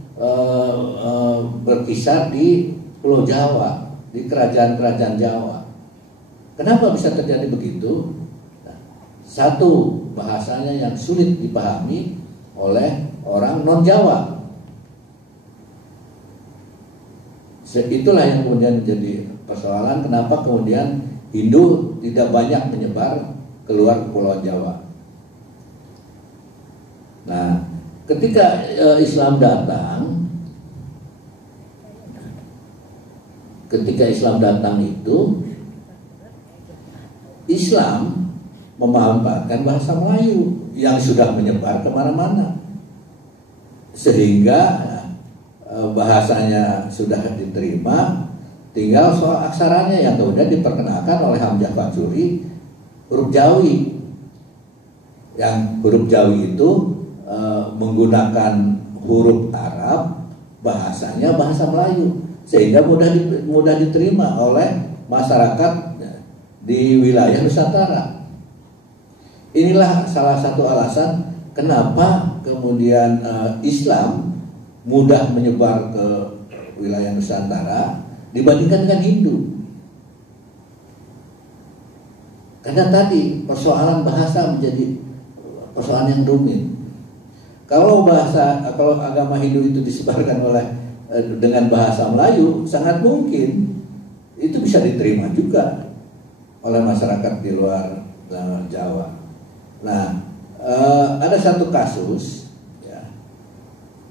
berkisar di Pulau Jawa, di kerajaan-kerajaan Jawa. Kenapa bisa terjadi begitu? Nah, satu, bahasanya yang sulit dipahami oleh orang non-Jawa. Itulah yang kemudian menjadi persoalan kenapa kemudian Hindu tidak banyak menyebar keluar Pulau Jawa. Nah, ketika Islam datang itu Islam memanfaatkan bahasa Melayu yang sudah menyebar kemana-mana, sehingga bahasanya sudah diterima, tinggal soal aksaranya yang kemudian diperkenalkan oleh Hamzah Fatsuri, huruf Jawi. Yang huruf Jawi itu menggunakan huruf Arab, bahasanya bahasa Melayu, sehingga mudah diterima oleh masyarakat di wilayah Nusantara. Inilah salah satu alasan kenapa kemudian Islam mudah menyebar ke wilayah Nusantara dibandingkan dengan Hindu. Karena tadi persoalan bahasa menjadi persoalan yang rumit. Kalau agama Hindu itu disebarkan dengan bahasa Melayu, sangat mungkin itu bisa diterima juga oleh masyarakat di luar Jawa. Nah, ada satu kasus ya,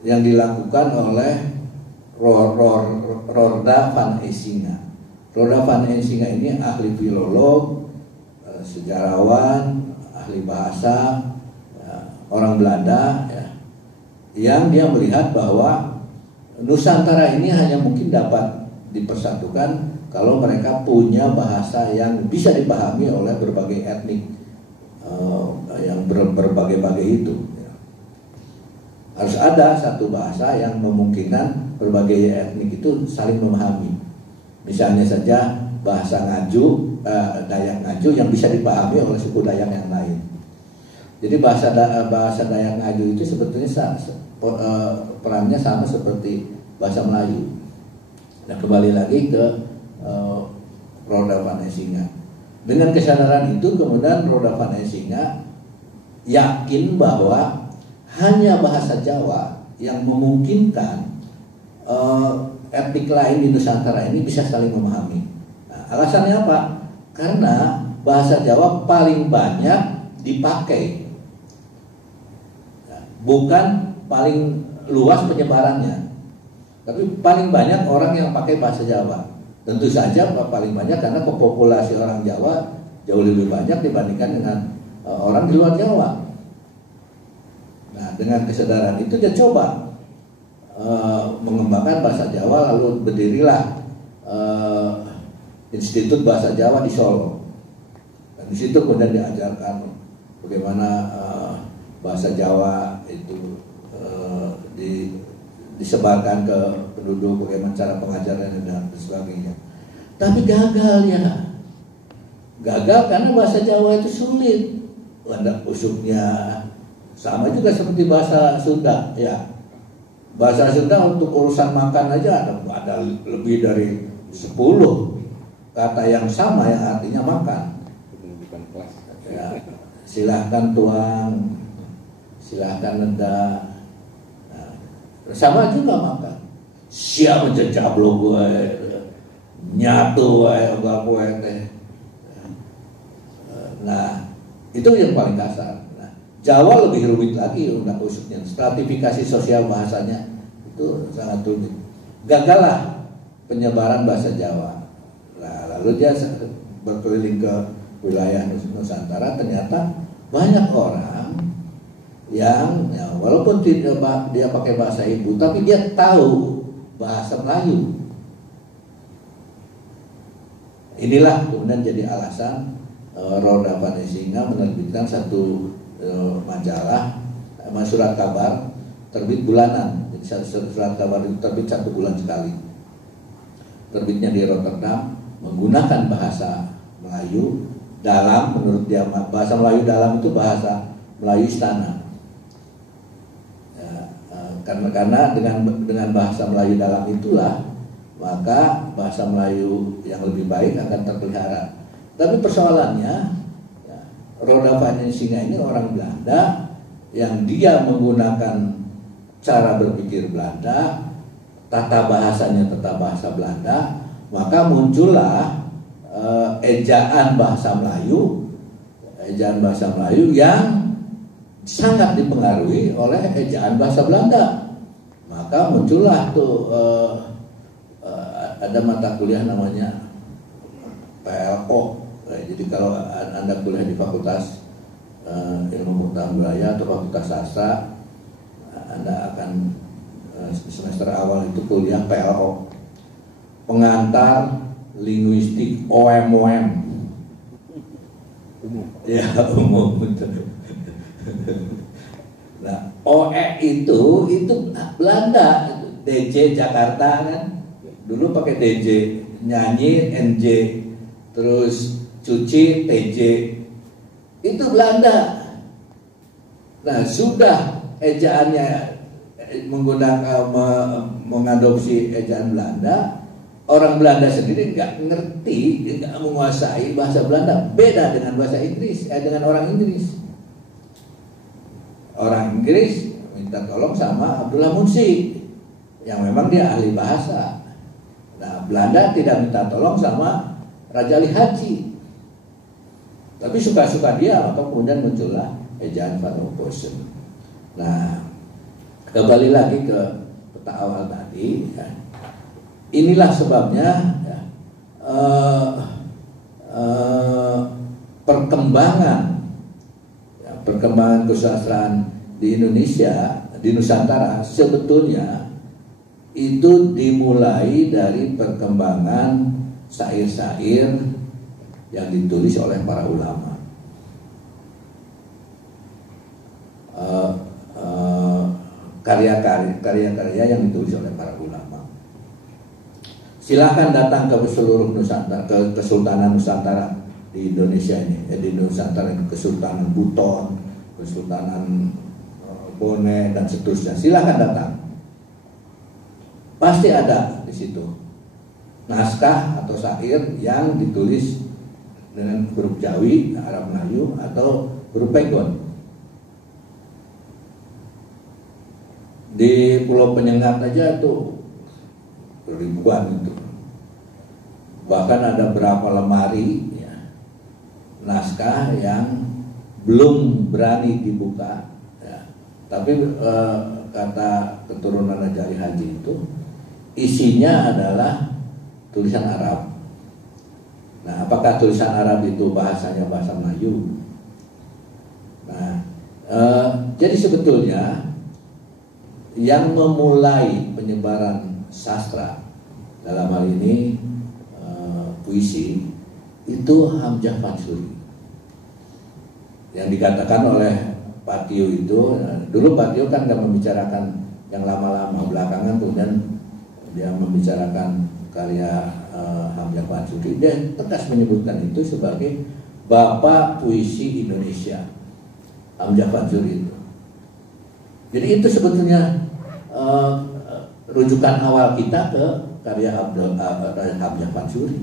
yang dilakukan oleh Roorda van Esinga. Roorda van Esinga ini ahli filolog, sejarawan, ahli bahasa, orang Belanda, ya, yang dia melihat bahwa Nusantara ini hanya mungkin dapat dipersatukan kalau mereka punya bahasa yang bisa dipahami oleh berbagai etnik yang berbagai-bagai itu. Ya. Harus ada satu bahasa yang memungkinkan berbagai etnik itu saling memahami. Misalnya saja bahasa Ngaju, Dayak Ngaju yang bisa dipahami oleh suku Dayak yang lain. Jadi bahasa Dayak Ngaju itu sebetulnya perannya sama seperti bahasa Melayu. Nah, kembali lagi ke Roorda van Esinga. Dengan kesadaran itu kemudian Roorda van Esinga yakin bahwa hanya bahasa Jawa yang memungkinkan etnik lain di Nusantara ini bisa saling memahami. Nah, alasannya apa? Karena bahasa Jawa paling banyak dipakai, bukan paling luas penyebarannya, tapi paling banyak orang yang pakai bahasa Jawa. Tentu saja paling banyak karena populasi orang Jawa jauh lebih banyak dibandingkan dengan orang di luar Jawa. Nah, dengan kesadaran itu dia coba mengembangkan bahasa Jawa, lalu berdirilah Institut Bahasa Jawa di Solo. Dan di situ kemudian diajarkan bagaimana bahasa Jawa itu disebarkan ke penduduk, bagaimana cara pengajaran dan sebagainya. Tapi gagal karena bahasa Jawa itu sulit. Landak usuknya sama juga seperti bahasa Sunda, ya. Bahasa Sunda untuk urusan makan aja ada lebih dari 10 kata yang sama yang artinya makan. Ya, silahkan tuang, silahkan nenda. Nah, sama juga makan. Siapa jajablo gue, nyatu enggak gue teh. Nah, itu yang paling kasar. Nah, Jawa lebih rumit lagi untuk usuknya. Stratifikasi sosial bahasanya itu sangat rumit. Gagallah penyebaran bahasa Jawa. Nah, lalu dia berkeliling ke wilayah Nusantara, ternyata banyak orang yang ya, walaupun tidak dia pakai bahasa ibu, tapi dia tahu bahasa Melayu. Inilah kemudian jadi alasan Roorda van Esinga menerbitkan satu majalah, surat kabar terbit bulanan. Jadi surat kabar itu terbit 1 bulan sekali. Terbitnya di Rotterdam, menggunakan bahasa Melayu dalam, menurut dia bahasa Melayu dalam itu bahasa Melayu istana. Ya, karena dengan bahasa Melayu dalam itulah maka bahasa Melayu yang lebih baik akan terpelihara. Tapi persoalannya, ya, Roorda van Esinga ini orang Belanda yang dia menggunakan cara berpikir Belanda, tata bahasanya tata bahasa Belanda, maka muncullah ejaan bahasa Melayu yang sangat dipengaruhi oleh ejaan bahasa Belanda. Maka muncullah tuh ada mata kuliah namanya PLO. Jadi kalau Anda kuliah di Fakultas Ilmu Pengetahuan Budaya atau Fakultas Sastra, Anda akan semester awal itu kuliah PLO, pengantar linguistik OM. Ya, umum betul. Nah, OE itu Belanda, DJ Jakarta kan. Dulu pakai DJ, nyanyi NJ, terus cuci TJ. Itu Belanda. Nah, sudah ejaannya menggunakan mengadopsi ejaan Belanda, orang Belanda sendiri nggak ngerti, nggak menguasai bahasa Belanda. Beda dengan bahasa Inggris, dengan orang Inggris. Orang Inggris minta tolong sama Abdullah Munshi, yang memang dia ahli bahasa. Nah, Belanda tidak minta tolong sama Raja Ali Haji. Tapi suka-suka dia, maka kemudian muncullah ejaan Van Opposen. Nah, kembali lagi ke peta awal tadi, ya. Inilah sebabnya ya, perkembangan kesusastraan di Indonesia, di Nusantara sebetulnya itu dimulai dari perkembangan syair-syair yang ditulis oleh para ulama. Karya-karya yang ditulis oleh para ulama. Silahkan datang ke seluruh Nusantara, ke Kesultanan Nusantara di Indonesia ini, di Nusantara, Kesultanan Buton, Kesultanan Bone dan seterusnya. Silahkan datang. Pasti ada di situ naskah atau syair yang ditulis dengan huruf Jawi, Arab Melayu atau huruf Pegon. Di Pulau Penyengat aja tuh ribuan itu. Bahkan ada berapa lemari ya, naskah yang belum berani dibuka ya. Tapi kata keturunan Raja Ali Haji itu isinya adalah tulisan Arab. Nah, apakah tulisan Arab itu bahasanya bahasa Melayu? Nah, jadi sebetulnya yang memulai penyebaran sastra dalam hal ini puisi itu Hamzah Fatsuri, yang dikatakan oleh Pak Tio itu. Dulu Pak Tio kan nggak membicarakan yang lama-lama, belakangan kemudian dia membicarakan karya Hamzah Fatsuri. Dia tegas menyebutkan itu sebagai Bapak Puisi Indonesia, Hamzah Fatsuri itu. Jadi itu sebetulnya rujukan awal kita ke karya Hamzah Fatsuri.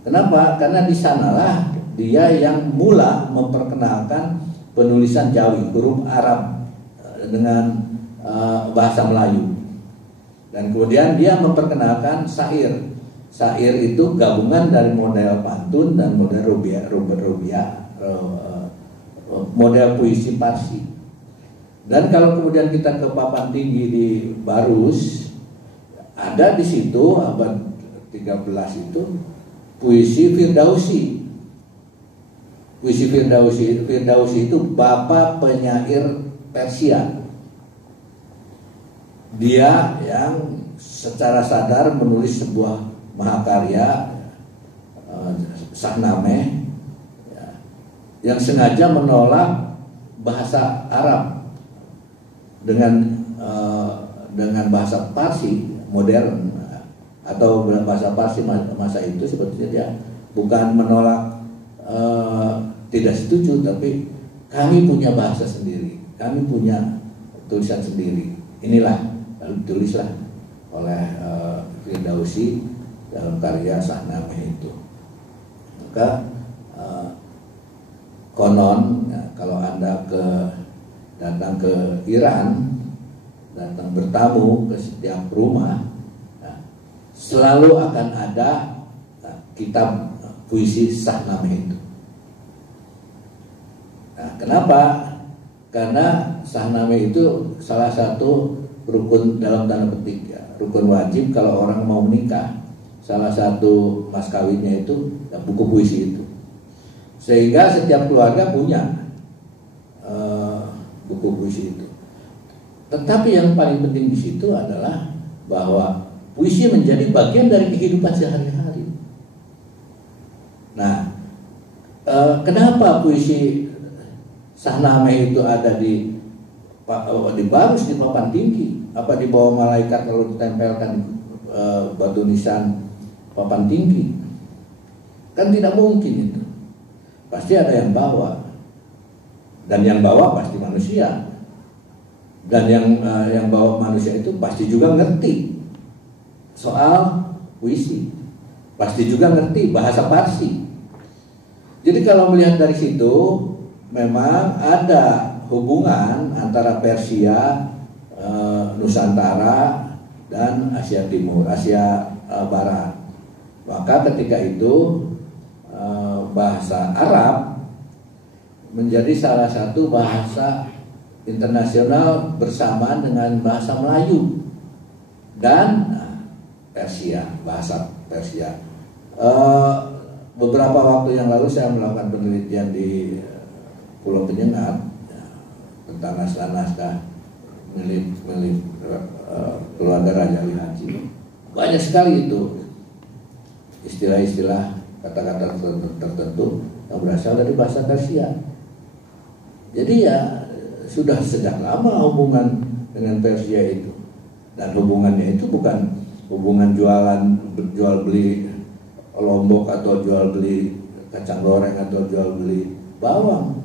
Kenapa? Karena di sanalah dia yang mula memperkenalkan penulisan Jawi, huruf Arab dengan bahasa Melayu. Dan kemudian dia memperkenalkan syair. Syair itu gabungan dari model pantun dan model rubiah, model puisi Parsi. Dan kalau kemudian kita ke papan tinggi di Barus, ada di situ abad 13 itu puisi Firdausi. Puisi Firdausi itu bapak penyair Persia. Dia yang secara sadar menulis sebuah mahakarya Shahnameh ya, yang sengaja menolak bahasa Arab dengan bahasa Parsi modern atau bahasa Parsi masa itu. Sebetulnya dia bukan menolak, tidak setuju, tapi kami punya bahasa sendiri, kami punya tulisan sendiri. Inilah lalu ditulislah oleh Firdausi dalam karya Shahnameh itu. Maka konon ya, kalau Anda datang ke Iran, datang bertamu ke setiap rumah, nah, selalu akan ada kitab puisi Shahnameh itu. Nah, kenapa? Karena Shahnameh itu salah satu rukun dalam tanda petik ya, rukun wajib kalau orang mau menikah. Salah satu mas kawinnya itu ya, buku puisi itu. Sehingga setiap keluarga punya buku puisi itu. Tetapi yang paling penting di situ adalah bahwa puisi menjadi bagian dari kehidupan sehari-hari. Nah, kenapa puisi Shahnameh itu ada di Barus, di papan tinggi? Apa di bawah malaikat lalu ditempelkan batu nisan papan tinggi? Kan tidak mungkin itu. Pasti ada yang bawa. Dan yang bawa pasti manusia. Dan yang bawa manusia itu pasti juga ngerti soal puisi, pasti juga ngerti bahasa Parsi. Jadi kalau melihat dari situ, memang ada hubungan antara Persia, Nusantara, dan Asia Timur, Asia Barat. Maka ketika itu bahasa Arab menjadi salah satu bahasa internasional bersamaan dengan bahasa Melayu dan Persia, bahasa Persia. Beberapa waktu yang lalu saya melakukan penelitian di Pulau Penyengat tentang naskah-naskah milik keluarga Raja Ali Haji. Banyak sekali itu istilah-istilah, kata-kata tertentu yang berasal dari bahasa Persia. Jadi ya sudah sejak lama hubungan dengan Persia itu, dan hubungannya itu bukan hubungan jual beli lombok atau jual beli kacang goreng atau jual beli bawang.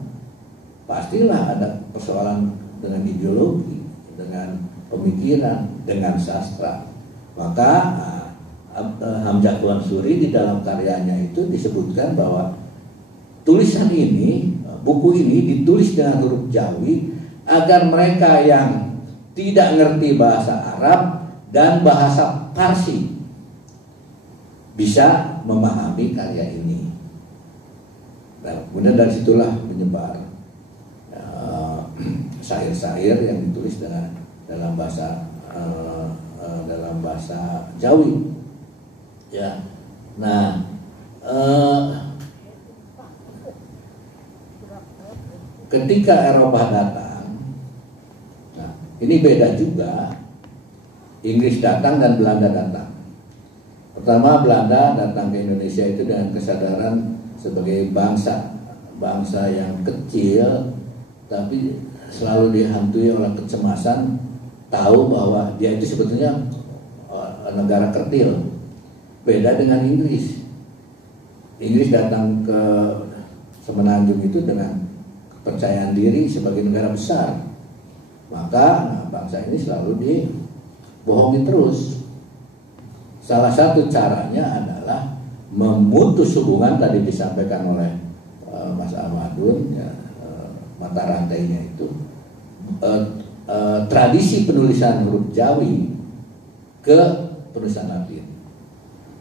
Pastilah ada persoalan dengan ideologi, dengan pemikiran, dengan sastra. Maka Hamzah Tuan Suri di dalam karyanya itu disebutkan bahwa tulisan ini, buku ini ditulis dengan huruf Jawi agar mereka yang tidak ngerti bahasa Arab dan bahasa Parsi bisa memahami karya ini. Nah, kemudian dari situlah menyebar syair-syair yang ditulis dalam bahasa Jawi. Ya, nah, ketika Eropa datang, nah, ini beda juga. Inggris datang dan Belanda datang. Pertama, Belanda datang ke Indonesia itu dengan kesadaran sebagai bangsa yang kecil, tapi selalu dihantui oleh kecemasan, tahu bahwa dia itu sebetulnya negara kerdil. Beda dengan Inggris. Inggris datang ke Semenanjung itu dengan kepercayaan diri sebagai negara besar. Maka bangsa ini selalu dibohongi terus. Salah satu caranya adalah memutus hubungan, tadi disampaikan oleh Mas Ahmadun, ya, mata rantainya itu tradisi penulisan huruf Jawi ke penulisan Latin.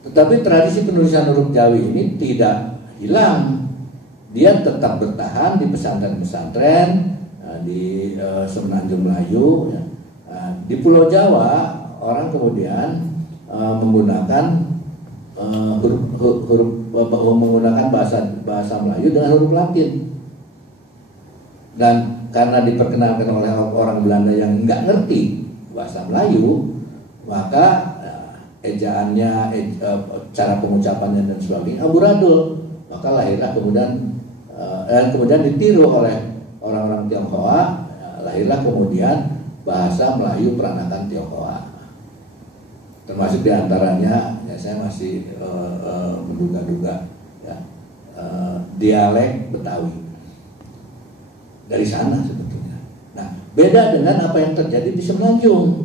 Tetapi tradisi penulisan huruf Jawi ini tidak hilang. Dia tetap bertahan di pesantren-pesantren, di Semenanjung Melayu, ya. Di Pulau Jawa orang kemudian menggunakan menggunakan bahasa Melayu dengan huruf Latin. Dan karena diperkenalkan oleh orang Belanda yang nggak ngerti bahasa Melayu, maka ejaannya, cara pengucapannya dan sebagainya amburadul. Maka lahirlah kemudian ditiru oleh orang-orang Tionghoa, lahirlah kemudian bahasa Melayu peranakan Tionghoa. Termasuk diantaranya, ya saya masih menduga-duga, ya, dialek Betawi dari sana sebetulnya. Nah, beda dengan apa yang terjadi di Semenanjung.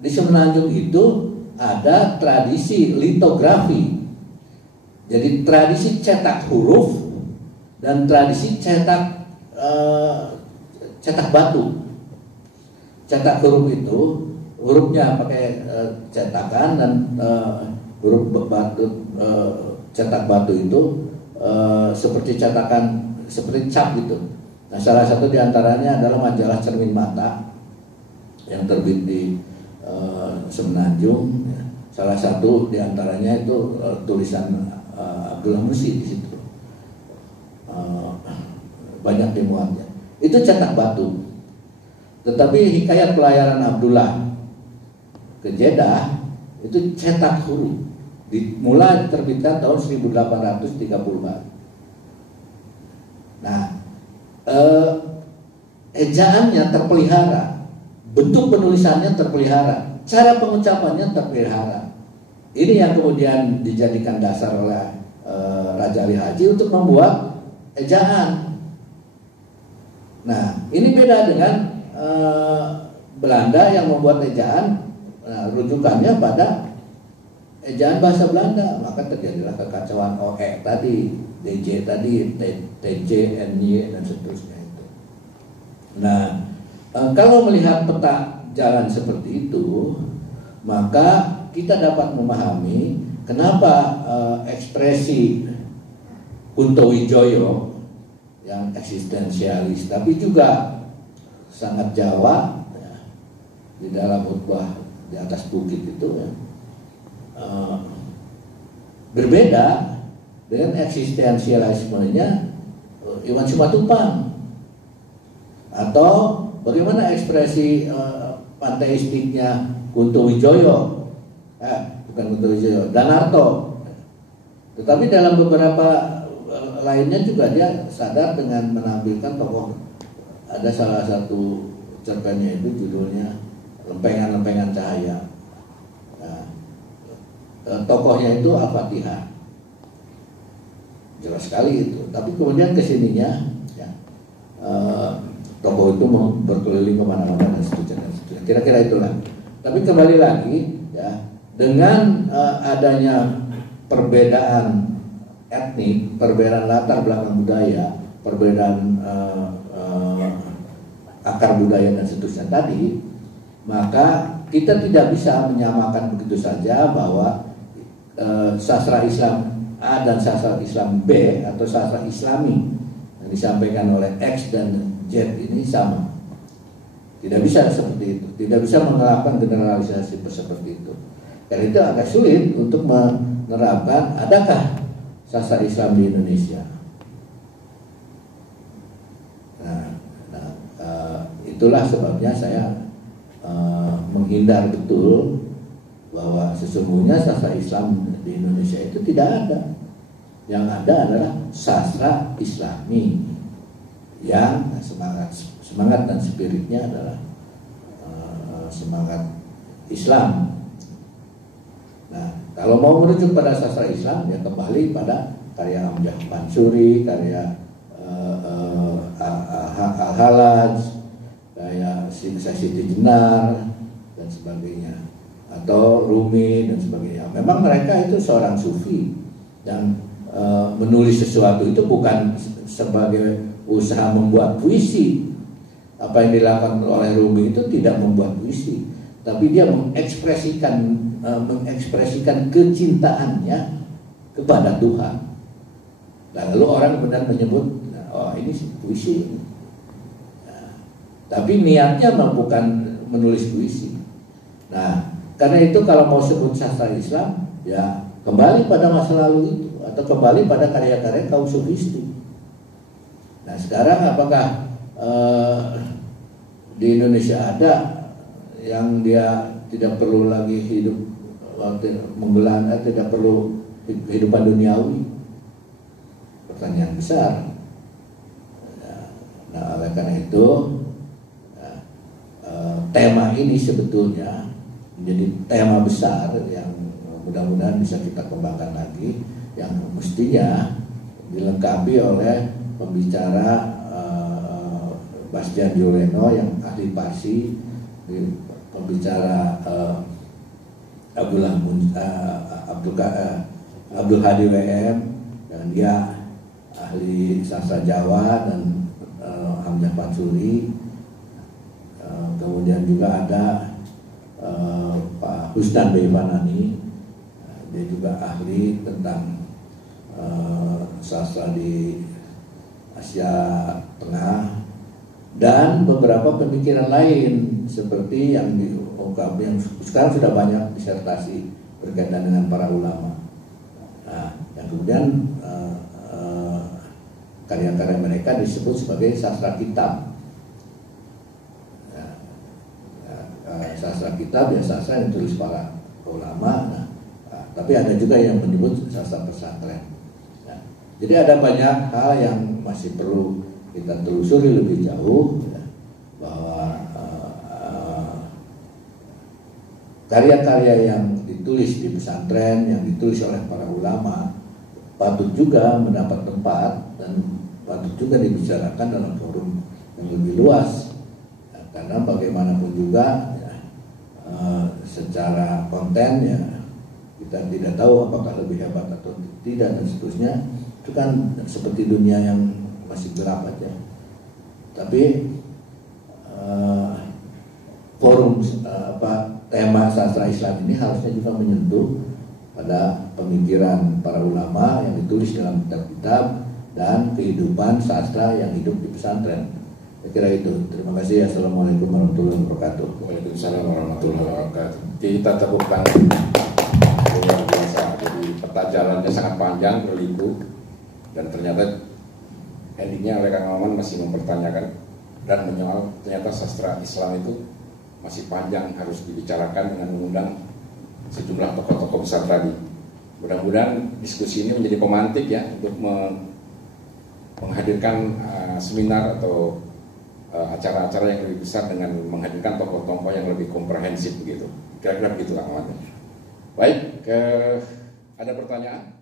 Di Semenanjung itu ada tradisi litografi, jadi tradisi cetak huruf dan tradisi cetak batu. Cetak huruf itu hurufnya pakai cetakan, dan huruf batu, cetak batu itu seperti cetakan, seperti cap gitu. Nah, salah satu diantaranya adalah majalah Cermin Mata yang terbit di Semenanjung. Salah satu diantaranya itu tulisan Abdullah Musi di situ, banyak dimuatnya. Itu cetak batu. Tetapi hikayat pelayaran Abdullah ke Jeddah itu cetak huruf, dimulai terbitkan tahun 1834. Nah, ejaannya terpelihara, bentuk penulisannya terpelihara, cara pengucapannya terpelihara. Ini yang kemudian dijadikan dasar oleh Raja Ali Haji untuk membuat ejaan. Nah, ini beda dengan Belanda yang membuat ejaan. Nah, rujukannya pada ejaan bahasa Belanda, maka terjadilah kekacauan OE tadi, DJ tadi, TJ, NY dan seterusnya itu. Nah, kalau melihat peta jalan seperti itu, maka kita dapat memahami kenapa ekspresi Kunto Wijoyo yang eksistensialis, tapi juga sangat Jawa ya, di dalam khutbah di atas bukit itu ya, berbeda dengan eksistensialismenya Iwan Simatupang, atau bagaimana ekspresi panteistiknya Kunto Wijoyo, bukan Kunto Wijoyo, Danarto. Tetapi dalam beberapa lainnya juga dia sadar dengan menampilkan tokoh. Ada salah satu cerpennya itu judulnya Lempengan-lempengan Cahaya. Nah, tokohnya itu Al-Fatihah, jelas sekali itu. Tapi kemudian kesininya ya, tokoh itu berkeliling kemana-mana dan seterusnya. Kira-kira itulah. Tapi kembali lagi ya, dengan adanya perbedaan etnik, perbedaan latar belakang budaya, perbedaan akar budaya dan seterusnya tadi, maka kita tidak bisa menyamakan begitu saja bahwa sastra Islam A dan sastra Islam B atau sastra Islami yang disampaikan oleh X dan Z ini sama. Tidak bisa seperti itu. Tidak bisa menerapkan generalisasi seperti itu. Karena itu agak sulit untuk menerapkan adakah sastra Islam di Indonesia. Itulah sebabnya saya menghindar betul bahwa sesungguhnya sastra Islam di Indonesia itu tidak ada. Yang ada adalah sastra Islami yang semangat dan spiritnya adalah semangat Islam. Nah, kalau mau merujuk pada sastra Islam, ya kembali pada karya Amjad Mansuri, karya Al-Halaj, kayak Siti Jenar dan sebagainya, atau Rumi dan sebagainya. Memang mereka itu seorang sufi dan menulis sesuatu itu bukan sebagai usaha membuat puisi. Apa yang dilakukan oleh Rumi itu tidak membuat puisi, tapi dia mengekspresikan kecintaannya kepada Tuhan. Lalu orang benar menyebut, oh ini puisi. Tapi niatnya bukan menulis puisi. Nah, karena itu kalau mau sebut sastra Islam, ya kembali pada masa lalu itu, atau kembali pada karya-karya kaum sufistik. Nah, sekarang apakah di Indonesia ada yang dia tidak perlu lagi hidup menggelar, tidak perlu kehidupan duniawi? Pertanyaan besar. Nah, oleh karena itu tema ini sebetulnya menjadi tema besar yang mudah-mudahan bisa kita kembangkan lagi, yang mestinya dilengkapi oleh pembicara Bastian Dioreno yang ahli Parsi, pembicara Abdul Hadi WM, dan dia ahli sastra Jawa, dan Amjad Mansuri. Kemudian juga ada Pak Husnan Beifanani, dia juga ahli tentang sastra di Asia Tengah, dan beberapa pemikiran lain seperti yang diungkap yang sekarang sudah banyak disertasi berkaitan dengan para ulama. Nah, yang kemudian karya-karya mereka disebut sebagai sastra kitab. Sastra kitab ya sastra yang ditulis para ulama. Tapi ada juga yang menyebut sastra pesantren. Nah, jadi ada banyak hal yang masih perlu kita telusuri lebih jauh, ya, bahwa karya-karya yang ditulis di pesantren, yang ditulis oleh para ulama, patut juga mendapat tempat dan patut juga dibicarakan dalam forum yang lebih luas. Ya, karena bagaimanapun juga ya, secara konten ya kita tidak tahu apakah lebih hebat atau tidak dan seterusnya. Itu kan seperti dunia yang masih gelap aja. Tapi forum tema sastra Islam ini harusnya juga menyentuh pada pemikiran para ulama yang ditulis dalam kitab-kitab dan kehidupan sastra yang hidup di pesantren. Saya kira itu. Terima kasih. Assalamualaikum warahmatullahi wabarakatuh. Waalaikumsalam warahmatullahi wabarakatuh. Kita tepuk tangan. Luar biasa. Jadi peta jalannya sangat panjang, berliku, dan ternyata endingnya oleh Kang Maman masih mempertanyakan dan menyoal ternyata sastra Islam itu masih panjang, harus dibicarakan dengan mengundang sejumlah tokoh-tokoh besar tadi. Mudah-mudahan diskusi ini menjadi pemantik ya untuk menghadirkan seminar atau acara-acara yang lebih besar dengan menghadirkan tokoh-tokoh yang lebih komprehensif begitu. Kira-kira begitu Kang Maman. Baik, ada pertanyaan?